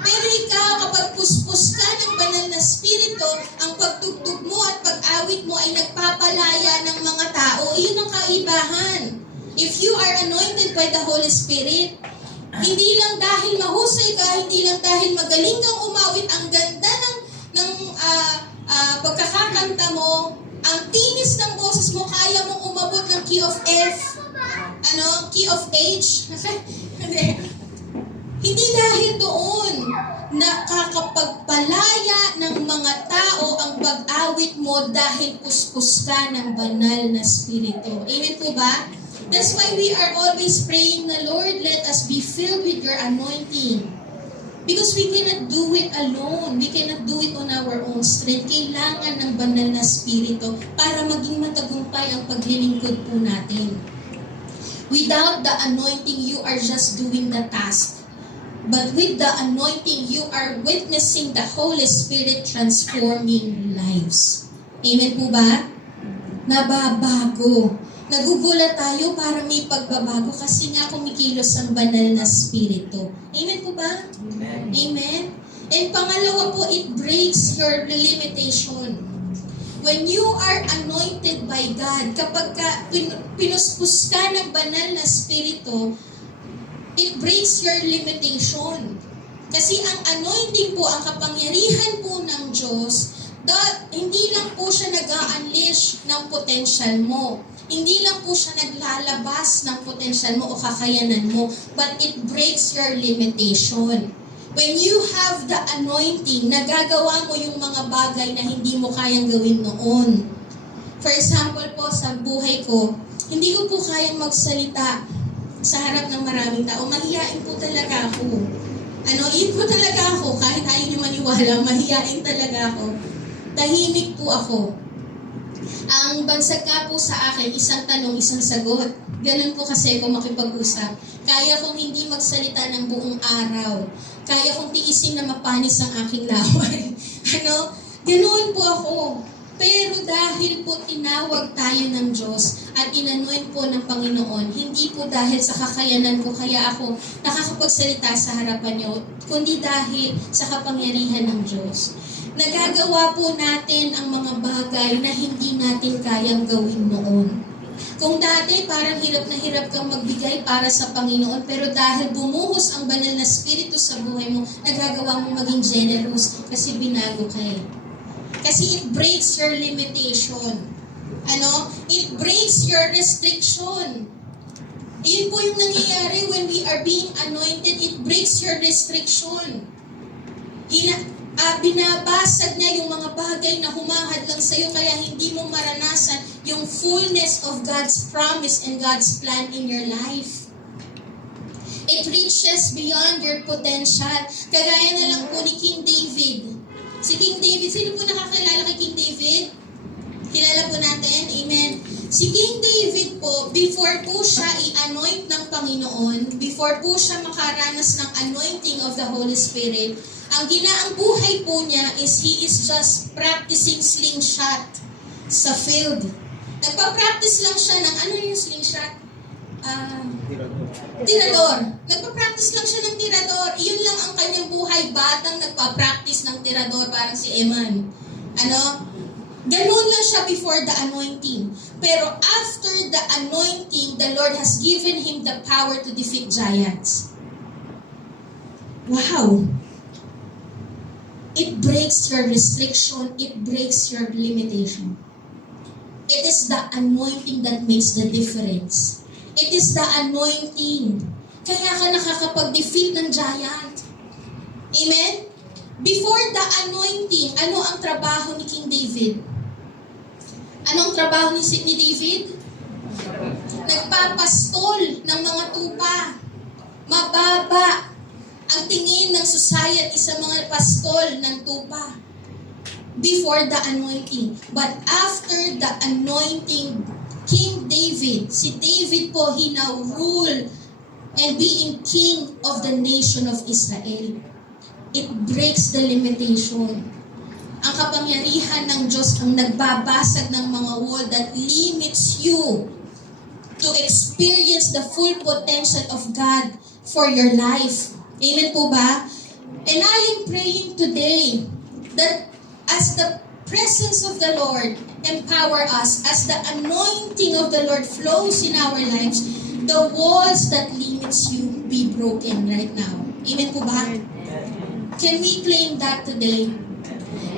Pero ikaw, kapag puspos ka ng banal na spirito, ang pagtugtog mo at pag-awit mo ay nagpapalaya ng mga tao. Iyon ang kaibahan. If you are anointed by the Holy Spirit, hindi lang dahil mahusay ka, hindi lang dahil magaling kang umawit, ang ganda ng pagkakakanta mo, ang tinis ng boses mo, kaya mong umabot ng key of F, key of H. Hindi dahil doon nakakapagpalaya ng mga tao ang pag-awit mo dahil puspos ka ng banal na spirito. Amen po ba? That's why we are always praying na, Lord, let us be filled with your anointing. Because we cannot do it alone. We cannot do it on our own strength. Kailangan ng banal na spirito para maging matagumpay ang paglilingkod po natin. Without the anointing, you are just doing the task. But with the anointing, you are witnessing the Holy Spirit transforming lives. Amen po ba? Nababago. Nagugulat tayo para may pagbabago kasi nga kumikilos ang banal na spirito. Amen po ba? Amen. Amen. And pangalawa po, it breaks your limitation. When you are anointed by God, kapag pinuspos ka ng banal na spirito, it breaks your limitation. Kasi ang anointing po, ang kapangyarihan po ng Diyos, hindi lang po siya nag-a-unleash ng potential mo. Hindi lang po siya naglalabas ng potential mo o kakayanan mo, but it breaks your limitation. When you have the anointing, nagagawa mo yung mga bagay na hindi mo kayang gawin noon. For example po, sa buhay ko, hindi ko po kayang magsalita sa harap ng maraming tao. Mahiyain po talaga ako. Yun po talaga ako, kahit ayaw niyo maniwala, mahiyain talaga ako. Tahimik po ako. Ang bansag nga po sa akin, isang tanong, isang sagot. Ganun po kasi ako makipag-usap. Kaya kong hindi magsalita ng buong araw. Kaya kong tiisin na mapanis ang aking laway. Ganun po ako. Pero dahil po tinawag tayo ng Diyos at inanoin po ng Panginoon, hindi po dahil sa kakayanan ko kaya ako nakakapagsalita sa harapan niyo, kundi dahil sa kapangyarihan ng Diyos. Nagagawa po natin ang mga bagay na hindi natin kayang gawin noon. Kung dati parang hirap na hirap kang magbigay para sa Panginoon, pero dahil bumuhos ang banal na spirito sa buhay mo, nagagawa mo maging generous kasi binago kayo. Kasi it breaks your limitation. It breaks your restriction. Iyon po yung nangyayari when we are being anointed. It breaks your restriction. Binabasag niya yung mga bagay na humahad lang sa'yo kaya hindi mo maranasan yung fullness of God's promise and God's plan in your life. It reaches beyond your potential. Kagaya na lang po ni King David. Si King David, sino po nakakilala kay King David? Kilala po natin, amen. Si King David po, before po siya i-anoint ng Panginoon, before po siya makaranas ng anointing of the Holy Spirit, ang buhay po niya is he is just practicing slingshot sa field. Nagpa-practice lang siya ng, ano yung slingshot? Tirador. Nagpa-practice lang siya ng tirador. Iyon lang ang kanyang buhay. Batang nagpa-practice ng tirador, parang si Eman. Ganun lang siya before the anointing. Pero after the anointing, the Lord has given him the power to defeat giants. Wow! It breaks your restriction. It breaks your limitation. It is the anointing that makes the difference. It is the anointing. Kaya ka nakakapag-defeat ng giant. Amen? Before the anointing, ano ang trabaho ni King David? Anong trabaho ni David? Nagpapastol ng mga tupa. Mababa ang tingin ng society sa mga pastol ng tupa. Before the anointing. But after the anointing, King David, si David po, he now rule and being king of the nation of Israel. It breaks the limitation. Ang kapangyarihan ng Diyos ang nagbabasag ng mga wall that limits you to experience the full potential of God for your life. Amen po ba? And I am praying today that as the presence of the Lord empower us, as the anointing of the Lord flows in our lives, the walls that limits you be broken right now. Amen po ba? Can we claim that today?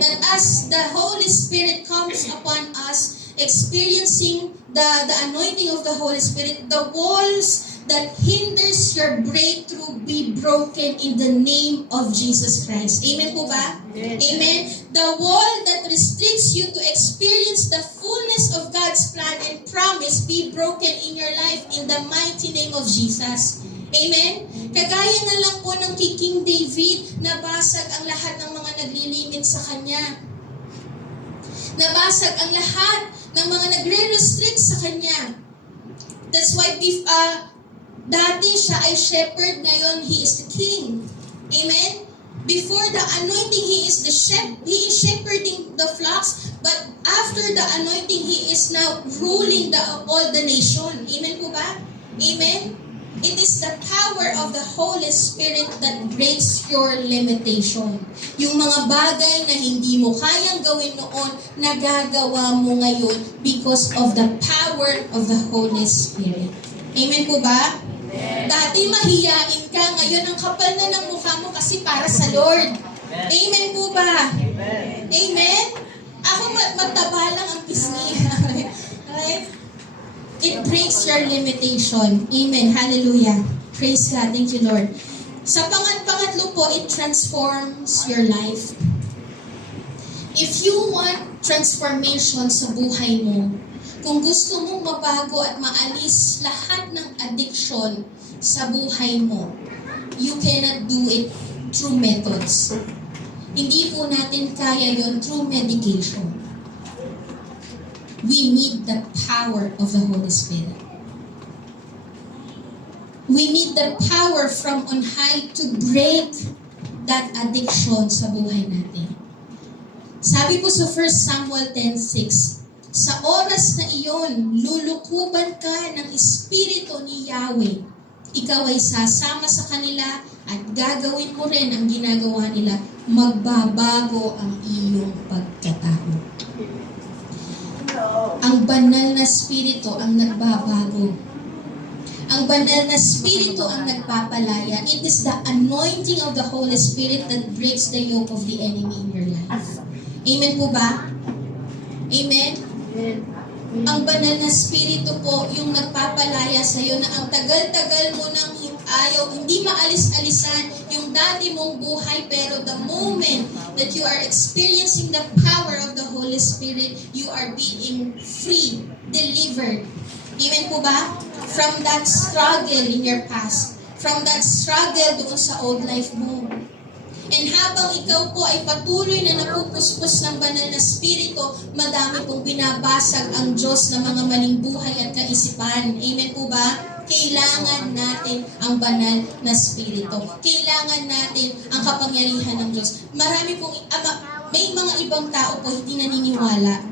That as the Holy Spirit comes upon us, experiencing the anointing of the Holy Spirit, the walls that hinders your breakthrough be broken in the name of Jesus Christ. Amen po ba? Yes. Amen. The wall that restricts you to experience the fullness of God's plan and promise be broken in your life in the mighty name of Jesus. Amen? Kagaya na lang po ng King David, nabasag ang lahat ng mga naglilimit sa kanya. Nabasag ang lahat ng mga nagre-restrict sa kanya. That's why dati siya ay shepherd, ngayon he is the king. Amen? Before the anointing, he is shepherding the flocks, but after the anointing, he is now ruling all the nation. Amen po ba? Amen? It is the power of the Holy Spirit that breaks your limitation. Yung mga bagay na hindi mo kayang gawin noon, nagagawa mo ngayon because of the power of the Holy Spirit. Amen po ba? Amen. Dati mahiyain ka, ngayon ang kapal na ng mukha mo kasi para sa Lord. Amen, Amen po ba? Amen. Amen? Ako mataba lang ang pisngi. Right? It breaks your limitation. Amen. Hallelujah. Praise God. Thank you, Lord. Sa pangatlo po, it transforms your life. If you want transformation sa buhay mo, kung gusto mong mabago at maalis lahat ng addiction sa buhay mo, you cannot do it through methods. Hindi po natin kaya yon through medication. We need the power of the Holy Spirit. We need the power from on high to break that addiction sa buhay natin. Sabi po sa 1 Samuel 10:6, sa oras na iyon, lulukuban ka ng Espiritu ni Yahweh. Ikaw ay sasama sa kanila at gagawin mo rin ang ginagawa nila. Magbabago ang iyong pagkatao. Ang banal na Espiritu ang nagbabago. Ang banal na Espiritu ang nagpapalaya. It is the anointing of the Holy Spirit that breaks the yoke of the enemy in your life. Amen po ba? Amen? Ang banal na Espiritu po yung nagpapalaya sa iyo na ang tagal-tagal mo nang ayaw, hindi maalis-alisan yung dati mong buhay, pero the moment that you are experiencing the power of the Holy Spirit, you are being free, delivered. Amen po ba? From that struggle in your past, from that struggle doon sa old life mo. And habang ikaw po ay patuloy na napupuspos ng banal na spirito, madami pong binabasag ang Diyos ng mga maling buhay at kaisipan. Amen po ba? Kailangan natin ang banal na spirito. Kailangan natin ang kapangyarihan ng Diyos. Marami pong, may mga ibang tao po hindi naniniwala.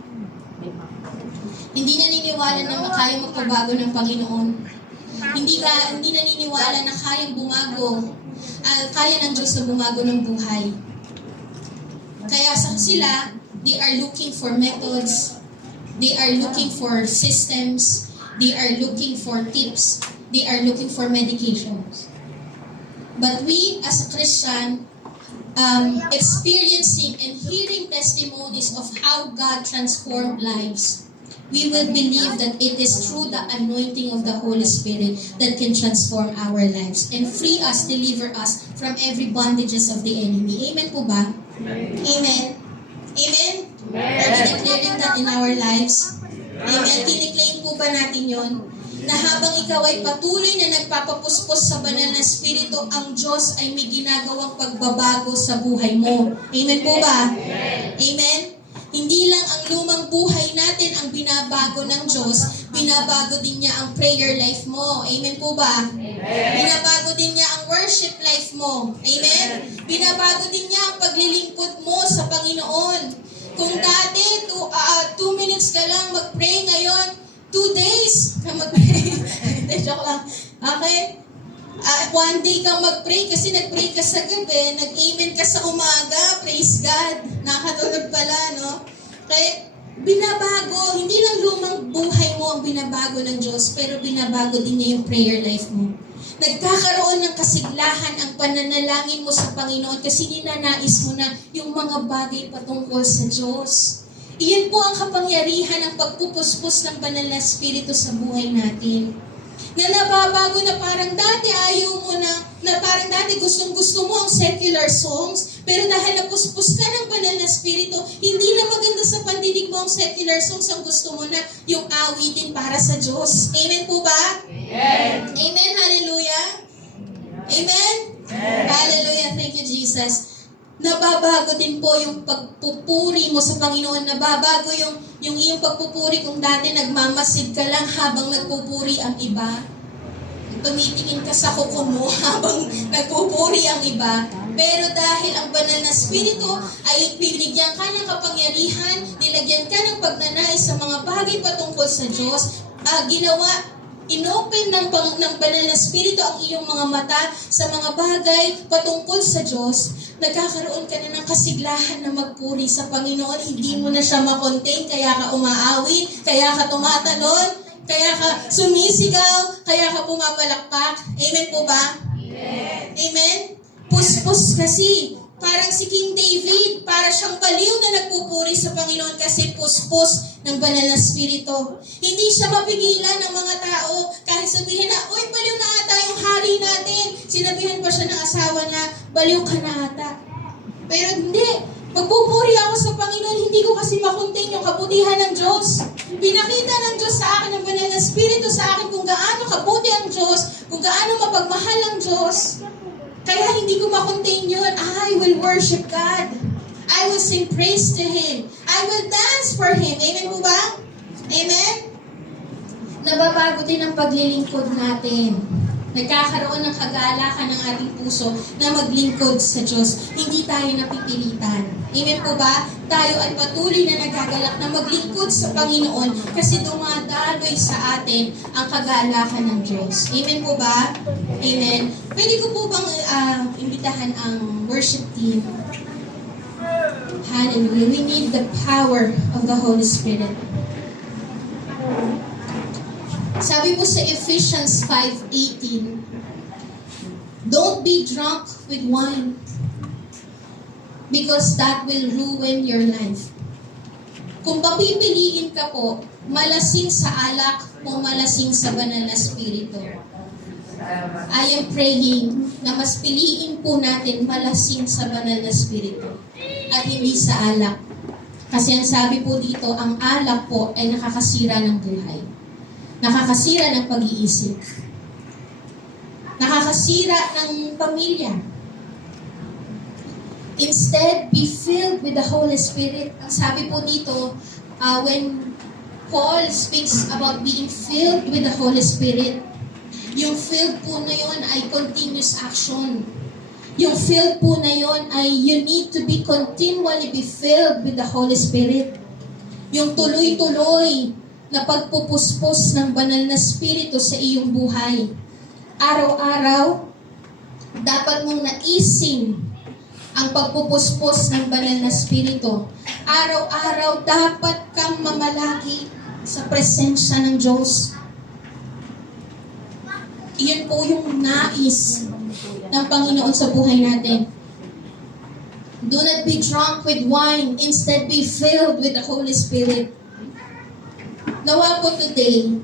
Hindi naniniwala na kayang magpabago ng Panginoon. Hindi naniniwala na kayang bumago. Kaya ng Diyos na bumago ng buhay. Kaya sila, they are looking for methods. They are looking for systems. They are looking for tips. They are looking for medications. But we, as a Christian, experiencing and hearing testimonies of how God transformed lives, we will believe that it is through the anointing of the Holy Spirit that can transform our lives and free us, deliver us from every bondages of the enemy. Amen po ba? Amen. Amen? Are we declaring that in our lives? Amen. Kiniklaim po ba natin yon? Na habang ikaw ay patuloy na nagpapapuspos sa banal na spirito, ang Diyos ay may ginagawang pagbabago sa buhay mo. Amen po ba? Amen? Hindi lang ang lumang buhay natin ang binabago ng Diyos, binabago din niya ang prayer life mo. Amen po ba? Binabago din niya ang worship life mo. Amen? Binabago din niya ang paglilingkod mo sa Panginoon. Kung dati, 2 minutes ka lang mag-pray, ngayon, 2 days ka mag-pray. Joke lang. Okay? 1 day kang mag-pray kasi nag-pray ka sa gabi, nag-amen ka sa umaga, praise God. Nakatulog pala, no? Kaya, binabago, hindi lang lumang buhay mo ang binabago ng Diyos, pero binabago din niya yung prayer life mo. Nagkakaroon ng kasiglahan ang pananalangin mo sa Panginoon kasi ninanais mo na yung mga bagay patungkol sa Diyos. Iyan po ang kapangyarihan ng pagpupuspos ng banal na spirito sa buhay natin. Na nababago na parang dati ayaw mo na parang dati gustong-gusto mo ang secular songs, pero dahil napuspos ka ng banal na spirito, hindi na maganda sa pandinig mo ang secular songs, ang gusto mo na yung awitin para sa Diyos. Amen po ba? Amen. Amen. Hallelujah. Amen. Amen. Hallelujah. Thank you, Jesus. Nababago din po yung pagpupuri mo sa Panginoon. Nababago yung iyong pagpupuri kung dati nagmamasid ka lang habang nagpupuri ang iba. Tumitingin ka sa kuko mo habang nagpupuri ang iba. Pero dahil ang banal na spirito ay binigyan ka ng kapangyarihan, nilagyan ka ng pagnanais sa mga bagay patungkol sa Diyos, inopen ng banal na spirito ang iyong mga mata sa mga bagay patungkol sa Diyos, nagkakaroon ka na ng kasiglahan na magpuri sa Panginoon. Hindi mo na siya makontain, kaya ka umaawi, kaya ka tumatalon, kaya ka sumisigaw, kaya ka pumapalakpak. Amen po ba? Amen. Amen? Puspos kasi. Parang si King David, para siyang baliw na nagpupuri sa Panginoon kasi puspos ng banal na spirito. Hindi siya mapigilan ng mga tao kahit sabihin na, uy, baliw na ata yung hari natin. Sinabihan pa siya ng asawa niya, baliw ka na ata. Pero hindi. Magpupuri ako sa Panginoon, hindi ko kasi makontain yung kabutihan ng Diyos. Pinakita ng Diyos sa akin, ng banal na spirito sa akin kung gaano kabuti ang Diyos, kung gaano mapagmahal ang Diyos. Kaya hindi ko makontain yun. I will worship God. I will sing praise to Him. I will dance for Him. Amen po ba? Amen? Nababago din ang paglilingkod natin. Nagkakaroon ng kagalakan ng ating puso na maglingkod sa Diyos. Hindi tayo napipilitan. Amen po ba? Tayo ay patuloy na nagagalak na maglingkod sa Panginoon kasi dumadaloy sa atin ang kagalakan ng Diyos. Amen po ba? Amen. Pwede ko po bang imbitahan ang worship team? Hallelujah. We need the power of the Holy Spirit. Sabi po sa Ephesians 5:18, don't be drunk with wine because that will ruin your life. Kung papipiliin ka po, malasing sa alak o malasing sa banal na spirito. I am praying na mas piliin po natin malasing sa banal na spirito at hindi sa alak. Kasi ang sabi po dito, ang alak po ay nakakasira ng buhay. Nakakasira ng pag-iisip. nakakasira ng pamilya. Instead, be filled with the Holy Spirit. Ang sabi po dito, when Paul speaks about being filled with the Holy Spirit, yung filled po na yun ay continuous action. Yung filled po na yun ay you need to be continually be filled with the Holy Spirit. Yung tuloy-tuloy na pagpupuspos ng banal na Espiritu sa iyong buhay. Araw-araw, dapat mong naisin ang pagpupuspos ng banal na Espiritu. Araw-araw, dapat kang mamalagi sa presensya ng Diyos. Iyan po yung nais ng Panginoon sa buhay natin. Do not be drunk with wine, instead be filled with the Holy Spirit. Nawa po today,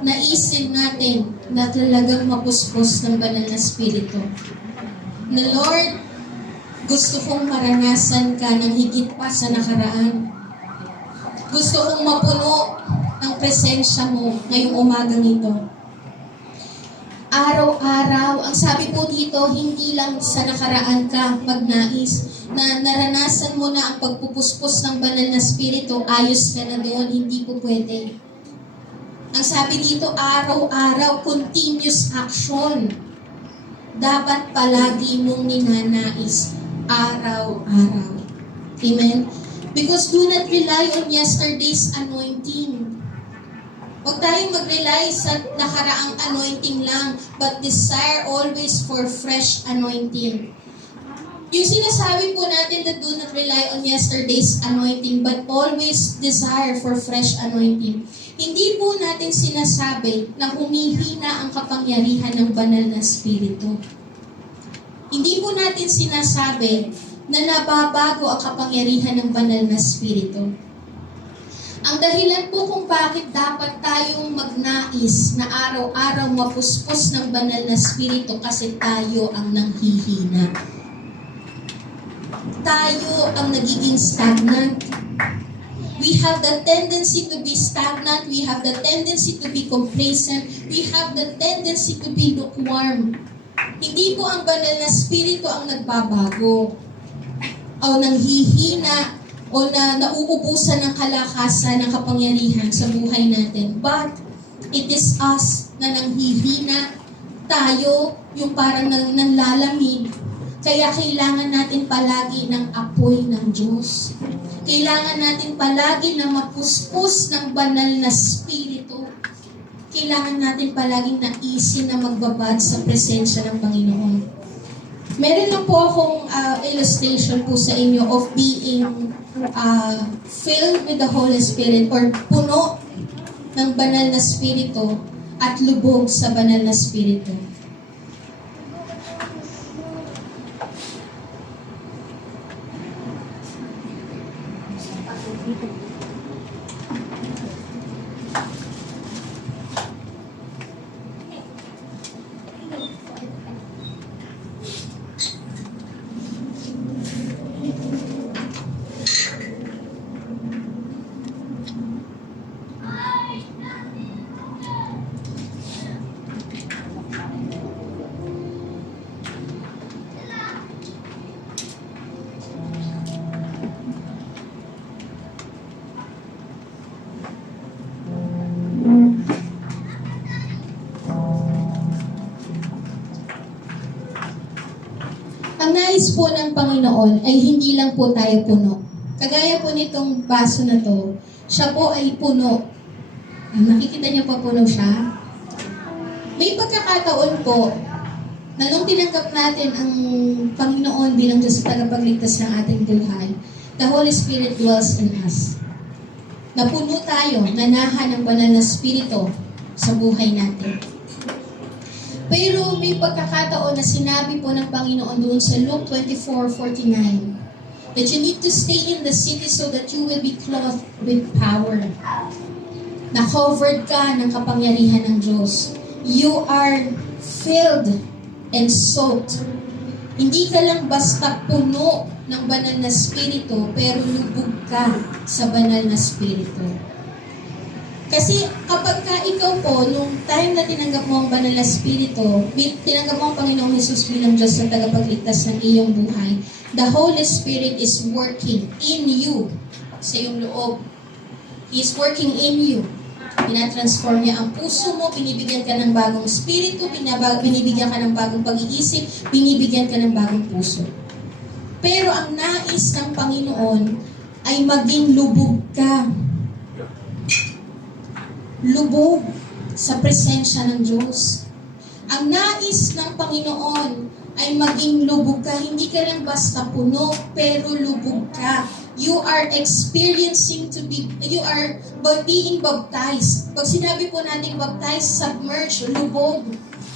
naisin natin na talagang mapuspos ng banal na Espiritu. Na Lord, gusto kong maranasan ka ng higit pa sa nakaraan. Gusto kong mapuno ng presensya mo ngayong umagang ito. Araw-araw, ang sabi po dito, hindi lang sa nakaraan ka magnais, na naranasan mo na ang pagpupuspos ng banal na Espiritu, ayos ka na doon, hindi po pwede. Ang sabi dito, araw-araw, continuous action. Dapat palagi mong ninanais, araw-araw. Amen? Because do not rely on yesterday's anointing. Huwag tayong mag-rely sa nakaraang anointing lang, but desire always for fresh anointing. Yung sinasabi po natin that do not rely on yesterday's anointing, but always desire for fresh anointing. Hindi po natin sinasabi na humihina ang kapangyarihan ng banal na Espiritu. Hindi po natin sinasabi na nababago ang kapangyarihan ng banal na Espiritu. Ang dahilan po kung bakit dapat tayong magnais na araw-araw mapuspos ng banal na Espiritu kasi tayo ang nanghihina. Tayo ang nagiging stagnant. We have the tendency to be stagnant. We have the tendency to be complacent. We have the tendency to be lukewarm. Hindi po ang banal na Espiritu ang nagbabago o nanghihina o na nauubusan ng kalakasan ng kapangyarihan sa buhay natin. But it is us na nanghihina, tayo yung parang nanlalamig. Kaya kailangan natin palagi ng apoy ng Diyos. Kailangan natin palagi na mapuspos ng banal na Espiritu. Kailangan natin palaging naisin na magbabad sa presensya ng Panginoon. Meron lang po akong illustration po sa inyo of being filled with the Holy Spirit or puno ng banal na Espiritu at lubog sa banal na Espiritu. Ang nais po ng Panginoon ay hindi lang po tayo puno. Kagaya po nitong baso na to, siya po ay puno. Nakikita niyo pa puno siya? May pagkakataon po na nung tinanggap natin ang Panginoon bilang Diyos sa tagapagligtas ng ating buhay, the Holy Spirit dwells in us. Napuno tayo, nanahan ng banal na Espiritu sa buhay natin. Pero may pagkakataon na sinabi po ng Panginoon doon sa Luke 24:49 that you need to stay in the city so that you will be clothed with power. Na-covered ka ng kapangyarihan ng Diyos. You are filled and soaked. Hindi ka lang basta puno ng banal na Espiritu, pero lubog ka sa banal na Espiritu. Kasi kapag ka ikaw po, nung time na tinanggap mo ang Banal na Espiritu, tinanggap mo ang Panginoong Jesus bilang Diyos na tagapagligtas ng iyong buhay, the Holy Spirit is working in you, sa iyong loob. He is working in you. Pinatransform niya ang puso mo, binibigyan ka ng bagong espiritu, binibigyan ka ng bagong pag-iisip, binibigyan ka ng bagong puso. Pero ang nais ng Panginoon ay maging lubog ka. Lubog sa presensya ng Diyos. Ang nais ng Panginoon ay maging lubog ka. Hindi ka lang basta puno, pero lubog ka. You are being baptized. Pag sinabi po natin baptized, submerged, lubog.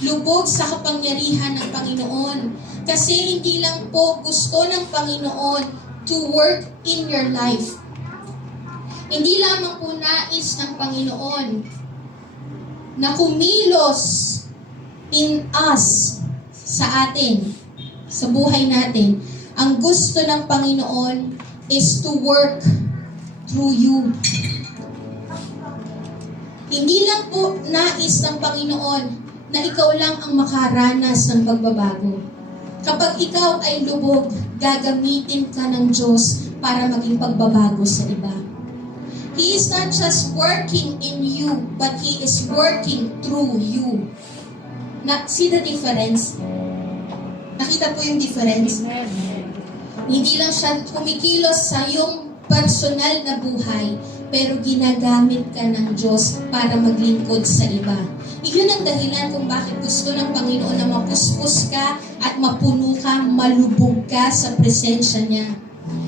Lubog sa kapangyarihan ng Panginoon. Kasi hindi lang po gusto ng Panginoon to work in your life. Hindi lamang po nais ng Panginoon na kumilos in us, sa atin, sa buhay natin. Ang gusto ng Panginoon is to work through you. Hindi lang po nais ng Panginoon na ikaw lang ang makaranas ng pagbabago. Kapag ikaw ay lubog, gagamitin ka ng Diyos para maging pagbabago sa iba. He is not just working in you, but He is working through you. See the difference? Nakita po yung difference? Hindi lang siya kumikilos sa iyong personal na buhay, pero ginagamit ka ng Diyos para maglingkod sa iba. Iyon ang dahilan kung bakit gusto ng Panginoon na mapuspos ka at mapuno ka, malubog ka sa presensya niya.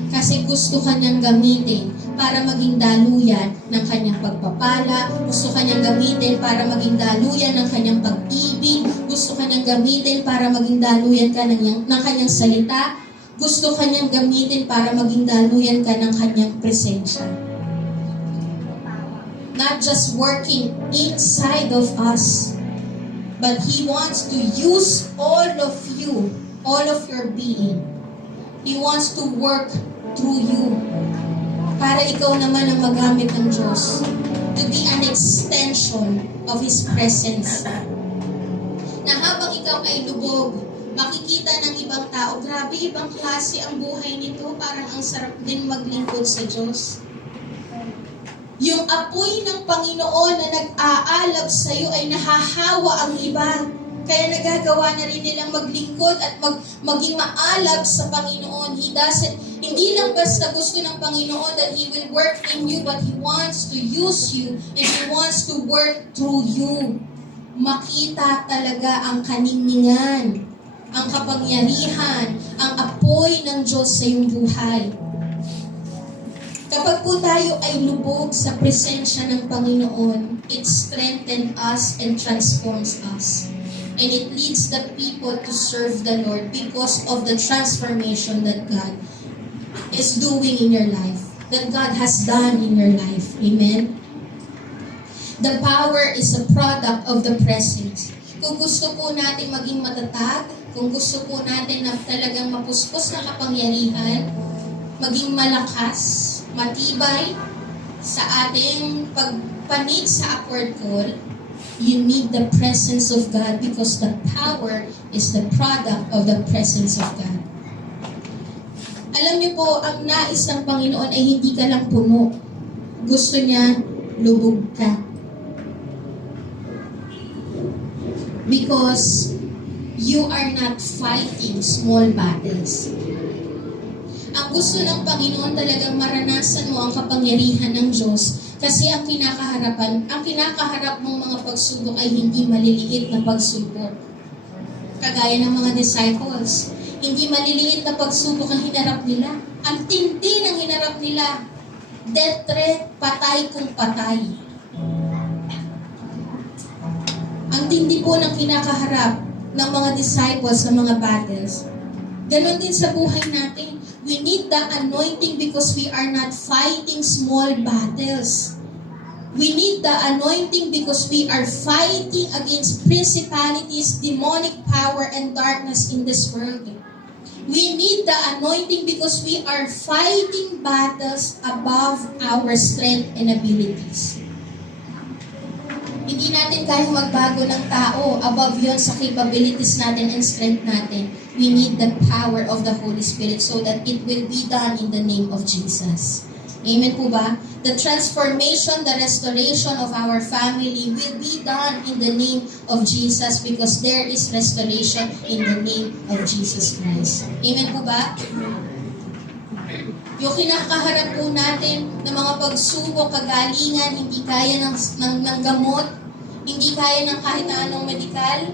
Kasi gusto kanyang gamitin para maging daluyan ng kanyang pagpapala, gusto kanyang gamitin para maging daluyan ng kanyang pag-ibig, gusto kanyang gamitin para maging daluyan ka ng kanyang salita, gusto kanyang gamitin para maging daluyan ka ng kanyang presensya. Not just working inside of us, but He wants to use all of you, all of your being. He wants to work through you para ikaw naman ang magamit ng Diyos to be an extension of His presence. Na habang ikaw ay lubog, makikita ng ibang tao, grabe, ibang klase ang buhay nito, parang ang sarap din maglingkod sa Diyos. Yung apoy ng Panginoon na nag-aalab sa iyo ay nahahawa ang iba. Kaya nagagawa na rin nilang maglingkod at maging maalab sa Panginoon. Hindi lang basta gusto ng Panginoon that He will work in you, but He wants to use you and He wants to work through you. Makita talaga ang kaningningan, ang kapangyarihan, ang apoy ng Diyos sa iyong buhay. Kapag po tayo ay lubog sa presensya ng Panginoon, it strengthens us and transforms us. And it leads the people to serve the Lord because of the transformation that God is doing in your life, that God has done in your life. Amen? The power is a product of the presence. Kung gusto po natin maging matatag, kung gusto po natin na talagang mapuspos na kapangyarihan, maging malakas, matibay sa ating pagpanig sa upward call, you need the presence of God because the power is the product of the presence of God. Alam niyo po, ang nais ng Panginoon ay hindi ka lang puno. Gusto niya, lubog ka. Because you are not fighting small battles. Ang gusto ng Panginoon talagang maranasan mo ang kapangyarihan ng Diyos kasi ang kinakaharap mong mga pagsubok ay hindi maliliit na pagsubok. Kagaya ng mga disciples, hindi maliliit na pagsubok ang hinarap nila. Ang tindi ng hinarap nila, death threat, patay kung patay. Ang tindi po ng kinakaharap ng mga disciples ng mga battles. Ganon din sa buhay natin. We need the anointing because we are not fighting small battles. We need the anointing because we are fighting against principalities, demonic power, and darkness in this world. We need the anointing because we are fighting battles above our strength and abilities. Hindi natin kaya magbago ng tao. Above yon sa capabilities natin and strength natin. We need the power of the Holy Spirit so that it will be done in the name of Jesus. Amen po ba? The transformation, the restoration of our family will be done in the name of Jesus because there is restoration in the name of Jesus Christ. Amen po ba? Yung kinakaharap po natin ng mga pagsubok, kagalingan, hindi kaya ng gamot, hindi kaya ng kahit na anong medikal,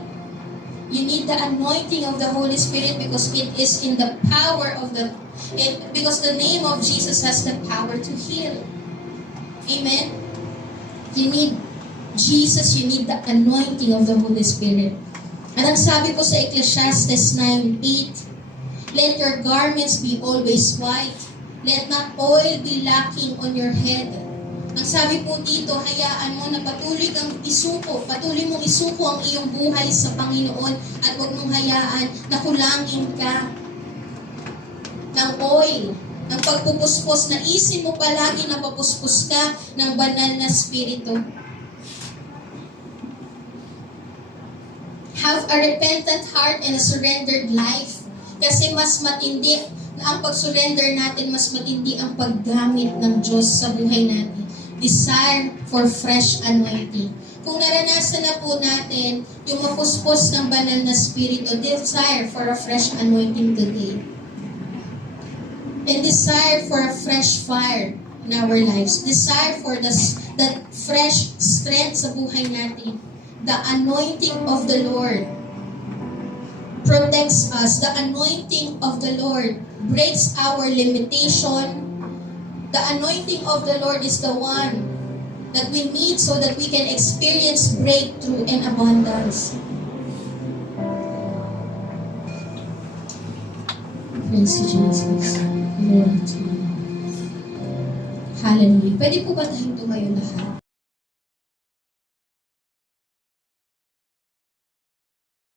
you need the anointing of the Holy Spirit because it is in the power of because the name of Jesus has the power to heal. Amen? You need Jesus, you need the anointing of the Holy Spirit. At ang sabi po sa Ecclesiastes 9:8, let your garments be always white. Let not oil be lacking on your head. Ang sabi po dito, hayaan mo na patuloy mong isuko ang iyong buhay sa Panginoon at huwag mong hayaan na kulangin ka ng oil, ng pagpupuspos. Naisin mo palagi na papuspos ka ng banal na spirito. Have a repentant heart and a surrendered life. Kasi mas matindi ang pag-surrender natin, mas matindi ang paggamit ng Diyos sa buhay natin. Desire for fresh anointing. Kung naranasan na po natin yung mapuspos ng banal na spirito, desire for a fresh anointing today. And desire for a fresh fire in our lives. Desire for that fresh strength sa buhay natin. The anointing of the Lord protects us. The anointing of the Lord breaks our limitation. The anointing of the Lord is the one that we need so that we can experience breakthrough and abundance. Praise you, Jesus. Glory to you. Hallelujah. Pwede po ba tayong tumayo lahat?